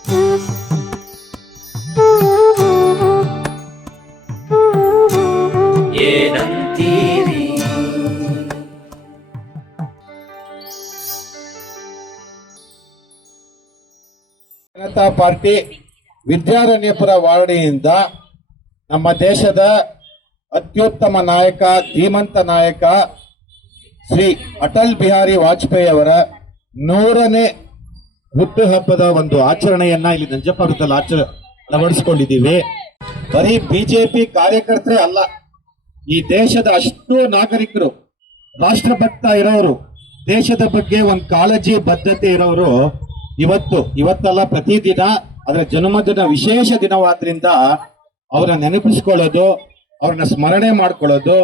ಏನಂತೀರಿ? ಜನತಾ ಪಾರ್ಟಿ ವಿದ್ಯಾರಣ್ಯಪುರ ವಾರ್ಡಿನಿಂದ ನಮ್ಮ ದೇಶದ ಅತ್ಯುತ್ತಮ ನಾಯಕ, ಧೀಮಂತ ನಾಯಕ ಶ್ರೀ ಅಟಲ್ ಬಿಹಾರಿ ವಾಜಪೇಯಿ ಅವರ 100ನೇ ಹುಟ್ಟುಹಬ್ಬದ ಒಂದು ಆಚರಣೆಯನ್ನ ಇಲ್ಲಿ ನಂಜಪುರದಲ್ಲಿ ಅಳವಡಿಸಿಕೊಂಡಿದ್ದೀವಿ. ಬರೀ ಬಿಜೆಪಿ ಕಾರ್ಯಕರ್ತರೇ ಅಲ್ಲ, ಈ ದೇಶದ ಅಷ್ಟು ನಾಗರಿಕರು, ರಾಷ್ಟ್ರಭಕ್ತ ಇರೋರು, ದೇಶದ ಬಗ್ಗೆ ಒಂದು ಕಾಳಜಿ ಬದ್ಧತೆ ಇರೋರು ಇವತ್ತಲ್ಲ ಪ್ರತಿದಿನ ಅದರ ಜನ್ಮದಿನ ವಿಶೇಷ ದಿನವಾದ್ರಿಂದ ಅವರ ನೆನಪಿಸ್ಕೊಳ್ಳೋದು, ಅವ್ರನ್ನ ಸ್ಮರಣೆ ಮಾಡ್ಕೊಳ್ಳೋದು,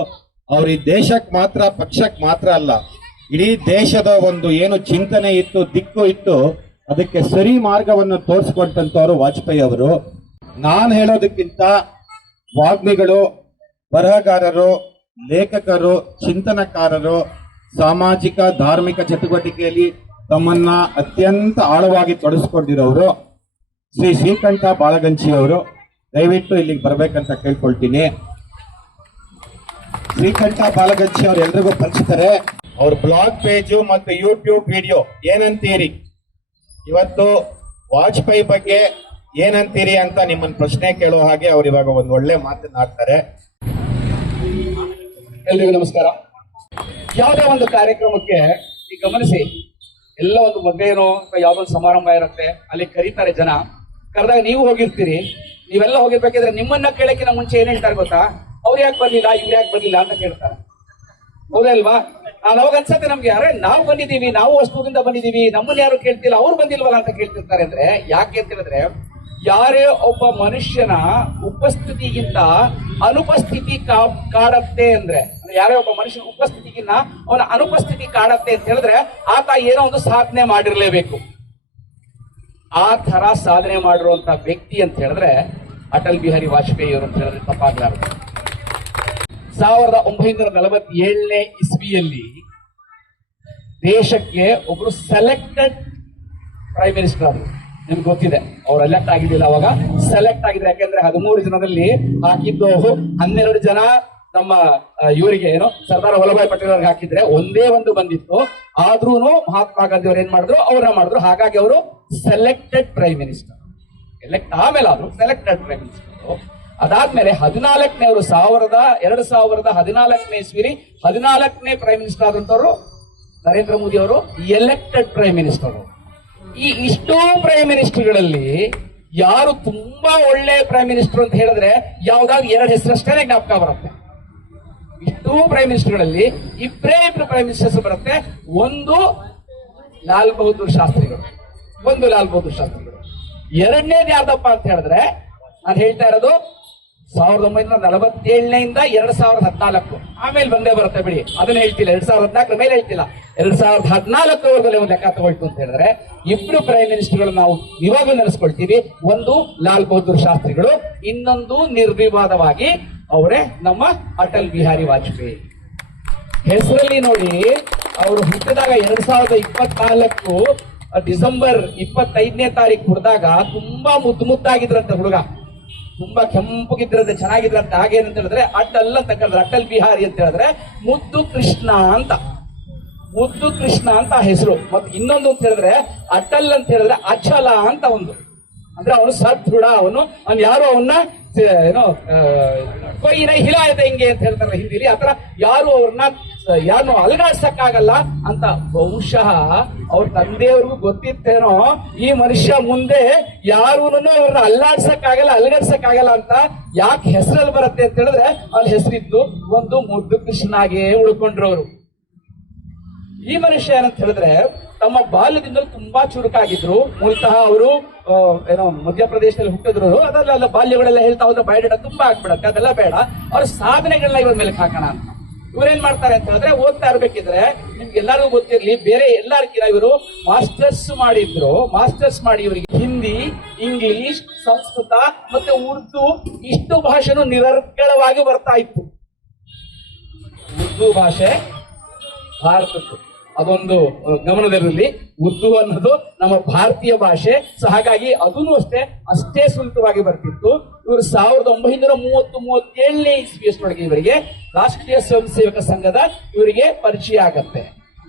ಅವ್ರ ಈ ದೇಶಕ್ಕೆ ಮಾತ್ರ, ಪಕ್ಷಕ್ಕೆ ಮಾತ್ರ ಅಲ್ಲ, ಇಡೀ ದೇಶದ ಒಂದು ಏನು ಚಿಂತನೆ ಇತ್ತು, ದಿಕ್ಕು ಇತ್ತು, ಅದಕ್ಕೆ ಸರಿ ಮಾರ್ಗವನ್ನು ತೋರಿಸ್ಕೊಟ್ಟಂತವರು ವಾಜಪೇಯಿ ಅವರು. ನಾನು ಹೇಳೋದಕ್ಕಿಂತ ವಾಗ್ಮಿಗಳು, ಬರಹಗಾರರು, ಲೇಖಕರು, ಚಿಂತನಕಾರರು, ಸಾಮಾಜಿಕ ಧಾರ್ಮಿಕ ಚಟುವಟಿಕೆಯಲ್ಲಿ ತಮ್ಮನ್ನ ಅತ್ಯಂತ ಆಳವಾಗಿ ತೊಡಗಿಸ್ಕೊಂಡಿರೋರು ಶ್ರೀ ಶ್ರೀಕಂಠ ಬಾಳಗಂಚಿ ಅವರು. ದಯವಿಟ್ಟು ಇಲ್ಲಿಗೆ ಬರ್ಬೇಕಂತ ಕೇಳ್ಕೊಳ್ತೀನಿ. ಶ್ರೀಕಂಠ ಬಾಳಗಂಚಿ ಅವರು ಎಲ್ರಿಗೂ ಪರಿಚಿತರೆ. ಅವ್ರ ಬ್ಲಾಗ್ ಪೇಜು ಮತ್ತು ಯೂಟ್ಯೂಬ್ ವಿಡಿಯೋ ಏನಂತೀರಿ, ಇವತ್ತು ವಾಜಪೇಯಿ ಬಗ್ಗೆ ಏನಂತೀರಿ ಅಂತ ನಿಮ್ಮನ್ನ ಪ್ರಶ್ನೆ ಕೇಳೋ ಹಾಗೆ ಅವ್ರು ಇವಾಗ ಒಂದು ಒಳ್ಳೆ ಮಾತನಾಡ್ತಾರೆ. ಎಲ್ರಿಗೂ ನಮಸ್ಕಾರ. ಯಾವುದೇ ಒಂದು ಕಾರ್ಯಕ್ರಮಕ್ಕೆ ಈಗ ಗಮನಿಸಿ, ಎಲ್ಲ ಒಂದು ಮದುವೆನೋ ಅಥವಾ ಯಾವ್ದೊಂದು ಸಮಾರಂಭ ಇರುತ್ತೆ, ಅಲ್ಲಿ ಕರೀತಾರೆ ಜನ. ಕರೆದಾಗ ನೀವು ಹೋಗಿರ್ತೀರಿ, ನೀವೆಲ್ಲ ಹೋಗಿರ್ಬೇಕಿದ್ರೆ ನಿಮ್ಮನ್ನ ಕೇಳಕ್ಕಿಂತ ಮುಂಚೆ ಏನ್ ಹೇಳ್ತಾರೆ ಗೊತ್ತಾ? ಅವ್ರು ಯಾಕೆ ಬರ್ಲಿಲ್ಲ, ಇವ್ರು ಯಾಕೆ ಬರ್ಲಿಲ್ಲ ಅಂತ ಕೇಳ್ತಾರೆ. ಹೌದಾ ಅಲ್ವಾ? ಅವಾಗ ಅನ್ಸತ್ತೆ ನಮ್ಗೆ, ಅರೆ ನಾವು ಬಂದಿದ್ದೀವಿ, ನಾವು ವಸ್ತುವಿಂದ ಬಂದಿದ್ದೀವಿ, ನಮ್ಮನ್ನ ಯಾರು ಕೇಳ್ತಿಲ್ಲ, ಅವ್ರು ಬಂದಿಲ್ವಲ್ಲ ಅಂತ ಕೇಳ್ತಿರ್ತಾರೆ. ಅಂದ್ರೆ ಯಾಕೆ ಅಂತ ಹೇಳಿದ್ರೆ, ಯಾರೇ ಒಬ್ಬ ಮನುಷ್ಯನ ಉಪಸ್ಥಿತಿಗಿಂತ ಅನುಪಸ್ಥಿತಿ ಕಾಡತ್ತೆ ಅಂದ್ರೆ, ಯಾರೇ ಒಬ್ಬ ಮನುಷ್ಯನ ಉಪಸ್ಥಿತಿಗಿನ್ನ ಅವನ ಅನುಪಸ್ಥಿತಿ ಕಾಡತ್ತೆ ಅಂತ ಹೇಳಿದ್ರೆ ಆತ ಏನೋ ಒಂದು ಸಾಧನೆ ಮಾಡಿರ್ಲೇಬೇಕು. ಆ ತರ ಸಾಧನೆ ಮಾಡಿರುವಂತ ವ್ಯಕ್ತಿ ಅಂತ ಹೇಳಿದ್ರೆ ಅಟಲ್ ಬಿಹಾರಿ ವಾಜಪೇಯಿ ಅವರು ಅಂತ ಹೇಳಿದ್ರೆ ತಪ್ಪಾಗಲಾರದು. 1947ನೇ ಇಸ್ವಿಯಲ್ಲಿ ದೇಶಕ್ಕೆ ಒಬ್ರು ಸೆಲೆಕ್ಟೆಡ್ ಪ್ರೈಮ್ ಮಿನಿಸ್ಟರ್ ಆದ್ರು. ನಿಮ್ಗೆ ಗೊತ್ತಿದೆ, ಅವ್ರು ಎಲೆಕ್ಟ್ ಆಗಿದ್ದಿಲ್ಲ, ಅವಾಗ ಸೆಲೆಕ್ಟ್ ಆಗಿದ್ರೆ. ಯಾಕೆಂದ್ರೆ 13 ಜನದಲ್ಲಿ ಹಾಕಿದ್ದು 12 ಜನ ನಮ್ಮ ಇವರಿಗೆ ಏನೋ ಸರ್ದಾರ್ ವಲ್ಲಭಾಯ್ ಪಟೇಲ್ ಅವ್ರಿಗೆ ಹಾಕಿದ್ರೆ ಒಂದೇ ಒಂದು ಬಂದಿತ್ತು. ಆದ್ರೂ ಮಹಾತ್ಮ ಗಾಂಧಿ ಅವ್ರು ಏನ್ ಮಾಡಿದ್ರು, ಅವ್ರನ್ನ ಮಾಡಿದ್ರು. ಹಾಗಾಗಿ ಅವರು ಸೆಲೆಕ್ಟೆಡ್ ಪ್ರೈಮ್ ಮಿನಿಸ್ಟರ್. ಎಲೆಕ್ಟ್ ಆಮೇಲೆ ಆದ್ರು ಸೆಲೆಕ್ಟೆಡ್ ಪ್ರೈಮ್ ಮಿನಿಸ್ಟರ್. ಅದಾದ್ಮೇಲೆ 14ನೇ ಅವರು 2014ನೇ ಇಸ್ವಿಲಿ 14ನೇ ಪ್ರೈಮ್ ಮಿನಿಸ್ಟರ್ ಆದಂತವ್ರು ನರೇಂದ್ರ ಮೋದಿ ಅವರು ಎಲೆಕ್ಟೆಡ್ ಪ್ರೈಮ್ ಮಿನಿಸ್ಟರ್. ಈ ಇಷ್ಟೋ ಪ್ರೈಮ್ ಮಿನಿಸ್ಟರ್ಗಳಲ್ಲಿ ಯಾರು ತುಂಬಾ ಒಳ್ಳೆ ಪ್ರೈಮ್ ಮಿನಿಸ್ಟರ್ ಅಂತ ಹೇಳಿದ್ರೆ ಯಾವ್ದಾದ್ರು 2 ಹೆಸರಷ್ಟೇ ಜ್ಞಾಪಕ ಬರುತ್ತೆ. ಇಷ್ಟೋ ಪ್ರೈಮ್ ಮಿನಿಸ್ಟರ್ಗಳಲ್ಲಿ ಇಬ್ಬರೇ ಪ್ರೈಮ್ ಮಿನಿಸ್ಟರ್ಸ್ ಬರುತ್ತೆ. ಒಂದು ಲಾಲ್ ಬಹದ್ದೂರ್ ಶಾಸ್ತ್ರಿಗಳು, ಎರಡನೇದು ಯಾರ್ದಪ್ಪ ಅಂತ ಹೇಳಿದ್ರೆ, ನಾನು ಹೇಳ್ತಾ ಇರೋದು 1947ರಿಂದ 2014. ಆಮೇಲೆ ಬಂದೇ ಬರುತ್ತೆ ಬಿಡಿ, ಅದನ್ನ ಹೇಳ್ತಿಲ್ಲ. 2014 ಮೇಲೆ ಹೇಳ್ತಿಲ್ಲ, 2014 ಒಂದು ಲೆಕ್ಕ ತಗೊಳ್ತು ಅಂತ ಹೇಳಿದ್ರೆ ಇಬ್ರು ಪ್ರೈಮ್ ಮಿನಿಸ್ಟರ್ಗಳು ನಾವು ಇವಾಗ ನೆನೆಸ್ಕೊಳ್ತೀವಿ. ಒಂದು ಲಾಲ್ ಬಹದ್ದೂರ್ ಶಾಸ್ತ್ರಿಗಳು, ಇನ್ನೊಂದು ನಿರ್ವಿವಾದವಾಗಿ ಅವರೇ ನಮ್ಮ ಅಟಲ್ ಬಿಹಾರಿ ವಾಜಪೇಯಿ. ಹೆಸರಲ್ಲಿ ನೋಡಿ, ಅವರು ಹುಟ್ಟಿದಾಗ 2024 ಡಿಸೆಂಬರ್ 25ನೇ ತಾರೀಕು ಹುಟ್ಟಿದಾಗ ತುಂಬಾ ಮುದ್ದಾಗಿದ್ರಂತೆ ಹುಡುಗ, ತುಂಬಾ ಕೆಂಪಗಿದ್ರಂತೆ, ಚೆನ್ನಾಗಿದ್ರಂತೆ. ಹಾಗೇನಂತ ಹೇಳಿದ್ರೆ ಅಟಲ್ ಅಂತ ಕರೆದ್ರೆ, ಅಟಲ್ ಬಿಹಾರಿ ಅಂತ ಹೇಳಿದ್ರೆ ಮುದ್ದು ಕೃಷ್ಣ ಅಂತ ಹೆಸರು. ಮತ್ತೆ ಇನ್ನೊಂದು ಅಂತ ಹೇಳಿದ್ರೆ ಅಟಲ್ ಅಂತ ಹೇಳಿದ್ರೆ ಅಚಲ ಅಂತ ಒಂದು, ಅಂದ್ರೆ ಅವನು ಸದೃಢ, ಅವನು ಯಾರು ಅವನ್ನ ಏನೋ ಕೊಯ್ಯಿನ ಹಿಲಾಯದ ಹಿಂಗೆ ಅಂತ ಹೇಳ್ತಾರಲ್ಲ ಹಿಂದಿಲಿ, ಆತರ ಯಾರು ಅವ್ರನ್ನ ಯಾರು ಅಲಗಾಡ್ಸಕ್ಕಾಗಲ್ಲ ಅಂತ. ಬಹುಶಃ ಅವ್ರ ತಂದೆಯವ್ರಿಗೂ ಗೊತ್ತಿತ್ತೇನೋ, ಈ ಮನುಷ್ಯ ಮುಂದೆ ಯಾರೂ ಅವ್ರನ್ನ ಅಲಗಾಡ್ಸಕ್ಕಾಗಲ್ಲ ಅಂತ. ಯಾಕೆ ಹೆಸರಲ್ಲಿ ಬರುತ್ತೆ ಅಂತ ಹೇಳಿದ್ರೆ ಅಲ್ಲಿ ಹೆಸರಿದ್ದು ಒಂದು ಮುದ್ದು ಕೃಷ್ಣಾಗೆ ಉಳ್ಕೊಂಡ್ರು ಅವರು. ಈ ಮನುಷ್ಯ ಏನಂತ ಹೇಳಿದ್ರೆ ತಮ್ಮ ಬಾಲ್ಯದಿಂದಲೂ ತುಂಬಾ ಚುರುಕಾಗಿದ್ರು. ಮೂಲತಃ ಅವರು ಏನೋ ಮಧ್ಯಪ್ರದೇಶದಲ್ಲಿ ಹುಟ್ಟಿದ್ರು. ಅದೆಲ್ಲ ಬಾಲ್ಯಗಳೆಲ್ಲ ಹೇಳ್ತಾ ಹೋದ್ರೆ ಬಯೋಡೇಟಾ ತುಂಬಾ ಆಗ್ಬಿಡತ್ತೆ, ಅದೆಲ್ಲ ಬೇಡ. ಅವ್ರ ಸಾಧನೆಗಳನ್ನ ಇವ್ರ ಮೇಲೆ ಹಾಕೋಣ ಅಂತ ಇವ್ರೇನ್ ಮಾಡ್ತಾರೆ ಅಂತ ಹೇಳಿದ್ರೆ, ಓದ್ತಾ ಇರ್ಬೇಕಿದ್ರೆ ನಿಮ್ಗೆ ಎಲ್ಲರಿಗೂ ಗೊತ್ತಿರ್ಲಿ, ಬೇರೆ ಎಲ್ಲರಿಗಿಂತ ಇವರು ಮಾಸ್ಟರ್ಸ್ ಮಾಡಿ ಇವರಿಗೆ ಹಿಂದಿ, ಇಂಗ್ಲಿಷ್, ಸಂಸ್ಕೃತ ಮತ್ತೆ ಉರ್ದು ಇಷ್ಟು ಭಾಷೆನೂ ನಿರರ್ಗಳವಾಗಿ ಬರ್ತಾ ಇತ್ತು. ಉರ್ದು ಭಾಷೆ ಭಾರತದ್ದು, ಅದೊಂದು ಗಮನದಲ್ಲಿರಲಿ. ಉರ್ದು ಅನ್ನೋದು ನಮ್ಮ ಭಾರತೀಯ ಭಾಷೆ. ಸೊ ಹಾಗಾಗಿ ಅದನ್ನು ಅಷ್ಟೇ ಸುಲಭವಾಗಿ ಬರ್ತಿತ್ತು. ಇವರು 1937ನೇ ಇಸ್ವಿಯಷ್ಟೊಳಗೆ ಇವರಿಗೆ ರಾಷ್ಟ್ರೀಯ ಸ್ವಯಂ ಸೇವಕ ಸಂಘದ ಇವರಿಗೆ ಪರಿಚಯ ಆಗತ್ತೆ.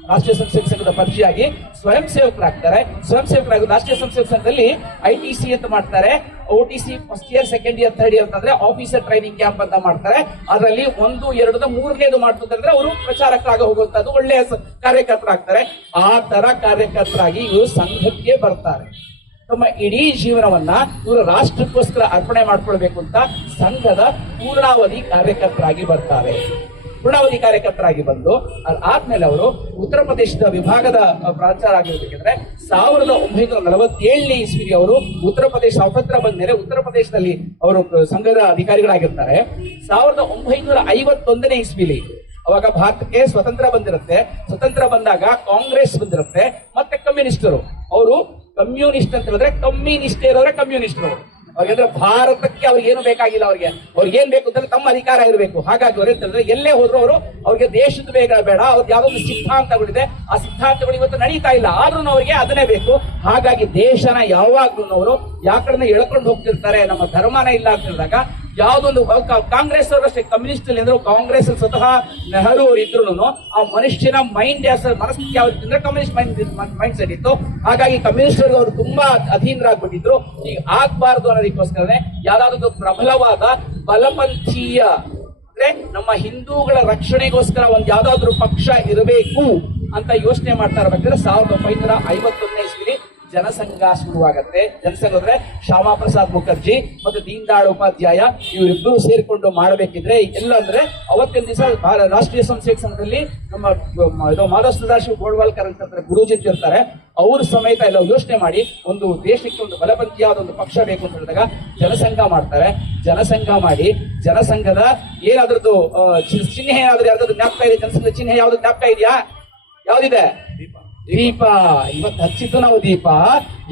ರಾಷ್ಟ್ರೀಯ ಸ್ವಯಂ ಸೇವಕ ಸಂಘದ ಪರಿಚಯ ಆಗಿ ಸ್ವಯಂ ಸೇವಕರಾಗ್ತಾರೆ. ಸ್ವಯಂ ಸೇವಕರಾಗಿ ರಾಷ್ಟ್ರೀಯ ಸ್ವಯಂ ಸೇವಕ ಸಂಘದಲ್ಲಿ ITC ಅಂತ ಮಾಡ್ತಾರೆ. OTC first year, second year, third year ಅಂತಂದ್ರೆ ಆಫೀಸರ್ ಟ್ರೈನಿಂಗ್ ಕ್ಯಾಂಪ್ ಅಂತ ಮಾಡ್ತಾರೆ. ಅದರಲ್ಲಿ 1, 2, 3ನೇದು ಮಾಡ್ತಂದ್ರೆ ಅವರು ಪ್ರಚಾರಕರಾಗಿ ಹೋಗುವಂತದ್ದು ಒಳ್ಳೆಯ ಕಾರ್ಯಕರ್ತರಾಗ್ತಾರೆ. ಆ ತರ ಕಾರ್ಯಕರ್ತರಾಗಿ ಇವರು ಸಂಘಕ್ಕೆ ಬರ್ತಾರೆ. ತಮ್ಮ ಇಡೀ ಜೀವನವನ್ನ ಇವರು ರಾಷ್ಟ್ರಕ್ಕೋಸ್ಕರ ಅರ್ಪಣೆ ಮಾಡ್ಕೊಳ್ಬೇಕು ಅಂತ ಸಂಘದ ಪೂರ್ಣಾವಧಿ ಕಾರ್ಯಕರ್ತರಾಗಿ ಬರ್ತಾರೆ. ಪೂರ್ಣಾವಧಿ ಕಾರ್ಯಕರ್ತರಾಗಿ ಬಂದು ಅದಾದ್ಮೇಲೆ ಅವರು ಉತ್ತರ ಪ್ರದೇಶದ ವಿಭಾಗದ ಪ್ರಾಚಾರ ಆಗಿರ್ಬೇಕಂದ್ರೆ 1947ನೇ ಇಸ್ವಿಗೆ ಅವರು ಉತ್ತರ ಪ್ರದೇಶ ಸ್ವಾತಂತ್ರ್ಯ ಬಂದ ಮೇಲೆ ಉತ್ತರ ಪ್ರದೇಶದಲ್ಲಿ ಅವರು ಸಂಘದ ಅಧಿಕಾರಿಗಳಾಗಿರ್ತಾರೆ. 1951ನೇ ಇಸ್ವಿಲಿ ಅವಾಗ ಭಾರತಕ್ಕೆ ಸ್ವತಂತ್ರ ಬಂದಿರುತ್ತೆ. ಸ್ವತಂತ್ರ ಬಂದಾಗ ಕಾಂಗ್ರೆಸ್ ಬಂದಿರುತ್ತೆ, ಮತ್ತೆ ಕಮ್ಯುನಿಸ್ಟರು. ಅವರು ಕಮ್ಯುನಿಸ್ಟ್ ಅಂತ ಹೇಳಿದ್ರೆ ಕಮ್ಯುನಿಸ್ಟ್ ಇರೋರೆ ಕಮ್ಯುನಿಸ್ಟರು. ಅವ್ರಿಗೆ ಭಾರತಕ್ಕೆ ಅವ್ರಿಗೆ ಏನು ಬೇಕಾಗಿಲ್ಲ. ಅವ್ರಿಗೆ ಏನ್ ಬೇಕು ಅಂತಂದ್ರೆ ತಮ್ಮ ಅಧಿಕಾರ ಇರಬೇಕು. ಹಾಗಾಗಿ ಅವ್ರು ಅಂತಂದ್ರೆ ಎಲ್ಲೇ ಹೋದ್ರು ಅವ್ರಿಗೆ ದೇಶದ ಬೇಗ ಬೇಡ, ಅವ್ರದ್ದು ಯಾವ್ದೋ ಒಂದು ಸಿದ್ಧಾಂತಗಳಿದೆ, ಆ ಸಿದ್ಧಾಂತಗಳು ಇವತ್ತು ನಡೀತಾ ಇಲ್ಲ, ಆದ್ರೂ ಅವ್ರಿಗೆ ಅದನ್ನೇ ಬೇಕು. ಹಾಗಾಗಿ ದೇಶನ ಯಾವಾಗ್ಲೂ ಅವರು ಯಾಕಡೆ ಎಳ್ಕೊಂಡು ಹೋಗ್ತಿರ್ತಾರೆ. ನಮ್ಮ ಧರ್ಮನೇ ಇಲ್ಲ ಅಂತ ಹೇಳಿದಾಗ ಯಾವ್ದೊಂದು ಕಾಂಗ್ರೆಸ್ ಅವರು ಅಷ್ಟೇ, ಕಮ್ಯುನಿಸ್ಟ್ ಅಲ್ಲಿ ಅಂದ್ರೆ ಕಾಂಗ್ರೆಸ್ ಸ್ವತಃ ನೆಹರು ಅವರು ಇದ್ರು ಆ ಮನುಷ್ಯನ ಮೈಂಡ್ ಮನಸ್ಥಿತಿ ಯಾವ್ದು ಅಂದ್ರೆ ಕಮ್ಯುನಿಸ್ಟ್ ಮೈಂಡ್ ಸೆಟ್ ಇತ್ತು. ಹಾಗಾಗಿ ಕಮ್ಯುನಿಸ್ಟ್ ಅವರು ತುಂಬಾ ಅಧೀನರಾಗ್ಬಿಟ್ಟಿದ್ರು. ಈಗ ಆಗ್ಬಾರ್ದು ಅನ್ನೋದಕ್ಕೋಸ್ಕರನೇ ಯಾವ್ದಾದ್ರು ಪ್ರಬಲವಾದ ಬಲಪಂಥೀಯ ಅಂದ್ರೆ ನಮ್ಮ ಹಿಂದೂಗಳ ರಕ್ಷಣೆಗೋಸ್ಕರ ಒಂದ್ ಯಾವ್ದಾದ್ರು ಪಕ್ಷ ಇರಬೇಕು ಅಂತ ಯೋಚನೆ ಮಾಡ್ತಾ ಇರ್ಬೇಕಾದ್ರೆ 1951ನೇ ಇಸ್ವಿಲಿ ಜನಸಂಘ ಶುರುವಾಗತ್ತೆ. ಜನಸಂಘ ಅಂದ್ರೆ ಶ್ಯಾಮಾ ಪ್ರಸಾದ್ ಮುಖರ್ಜಿ ಮತ್ತು ದೀನ್ ದಯಾಳ್ ಉಪಾಧ್ಯಾಯ ಇವರಿಬ್ಬರು ಸೇರಿಕೊಂಡು ಮಾಡಬೇಕಿದ್ರೆ ಎಲ್ಲ ಅಂದ್ರೆ ಅವತ್ತಿನ ದಿವಸ ರಾಷ್ಟ್ರೀಯ ಸ್ವಯಂ ಸೇವಕ ಸಂಘದಲ್ಲಿ ನಮ್ಮ ಮಾಧವ್ ಸದಾಶಿವ ಗೋಳ್ವಾಲ್ಕರ್ ಅಂತ ಗುರೂಜಿ ಇರ್ತಾರೆ. ಅವ್ರ ಸಮೇತ ಎಲ್ಲ ಯೋಚನೆ ಮಾಡಿ ಒಂದು ದೇಶಕ್ಕೆ ಒಂದು ಬಲಪಂಥೀಯಾದ ಒಂದು ಪಕ್ಷ ಬೇಕು ಅಂತ ಹೇಳಿದಾಗ ಜನಸಂಘ ಮಾಡ್ತಾರೆ. ಜನಸಂಘ ಮಾಡಿ ಜನಸಂಘದ ಏನಾದ್ರದ್ದು ಚಿಹ್ನೆ ಏನಾದ್ರೂ ಯಾವ್ದಾದ್ರು ಜ್ಞಾಪಕ ಇದೆ? ಜನಸಂಘದ ಚಿಹ್ನೆ ಯಾವ್ದು ಜ್ಞಾಪಕ ಇದೆಯಾ? ಯಾವ್ದಿದೆ? ದೀಪ. ಇವತ್ತು ಹಚ್ಚಿದ್ದು ನಾವು ದೀಪ.